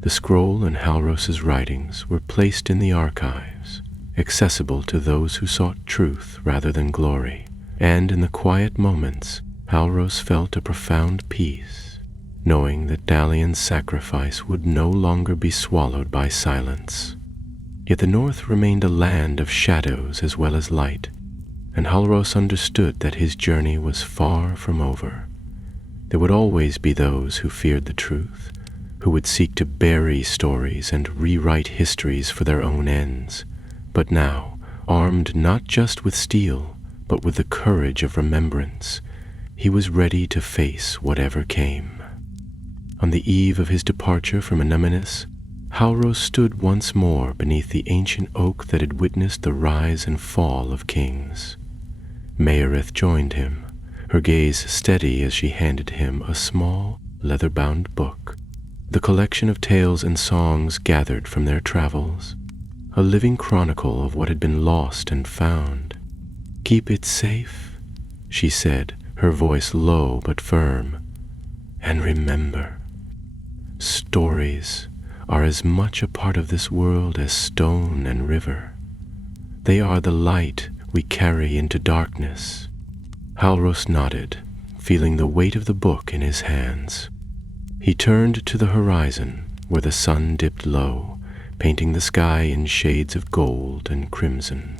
The scroll and Halros's writings were placed in the archives, accessible to those who sought truth rather than glory, and in the quiet moments, Halros felt a profound peace, knowing that Dalian's sacrifice would no longer be swallowed by silence. Yet the North remained a land of shadows as well as light, and Halros understood that his journey was far from over. There would always be those who feared the truth, who would seek to bury stories and rewrite histories for their own ends. But now, armed not just with steel, but with the courage of remembrance, he was ready to face whatever came. On the eve of his departure from Anemones, Halros stood once more beneath the ancient oak that had witnessed the rise and fall of kings. Mayrith joined him, her gaze steady as she handed him a small, leather-bound book, the collection of tales and songs gathered from their travels, a living chronicle of what had been lost and found. "Keep it safe," she said, her voice low but firm. "And remember, stories are as much a part of this world as stone and river. They are the light we carry into darkness." Halros nodded, feeling the weight of the book in his hands. He turned to the horizon, where the sun dipped low, painting the sky in shades of gold and crimson.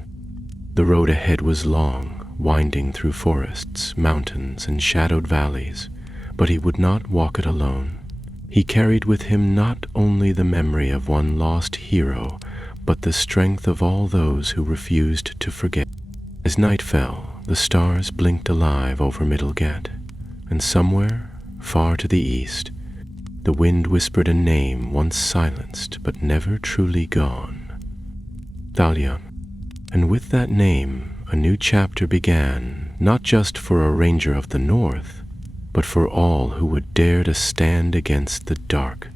The road ahead was long, winding through forests, mountains, and shadowed valleys, but he would not walk it alone. He carried with him not only the memory of one lost hero, but the strength of all those who refused to forget. As night fell, the stars blinked alive over Middlegate, and somewhere, far to the east, the wind whispered a name once silenced but never truly gone. Thalion. And with that name, a new chapter began, not just for a ranger of the North, but for all who would dare to stand against the dark.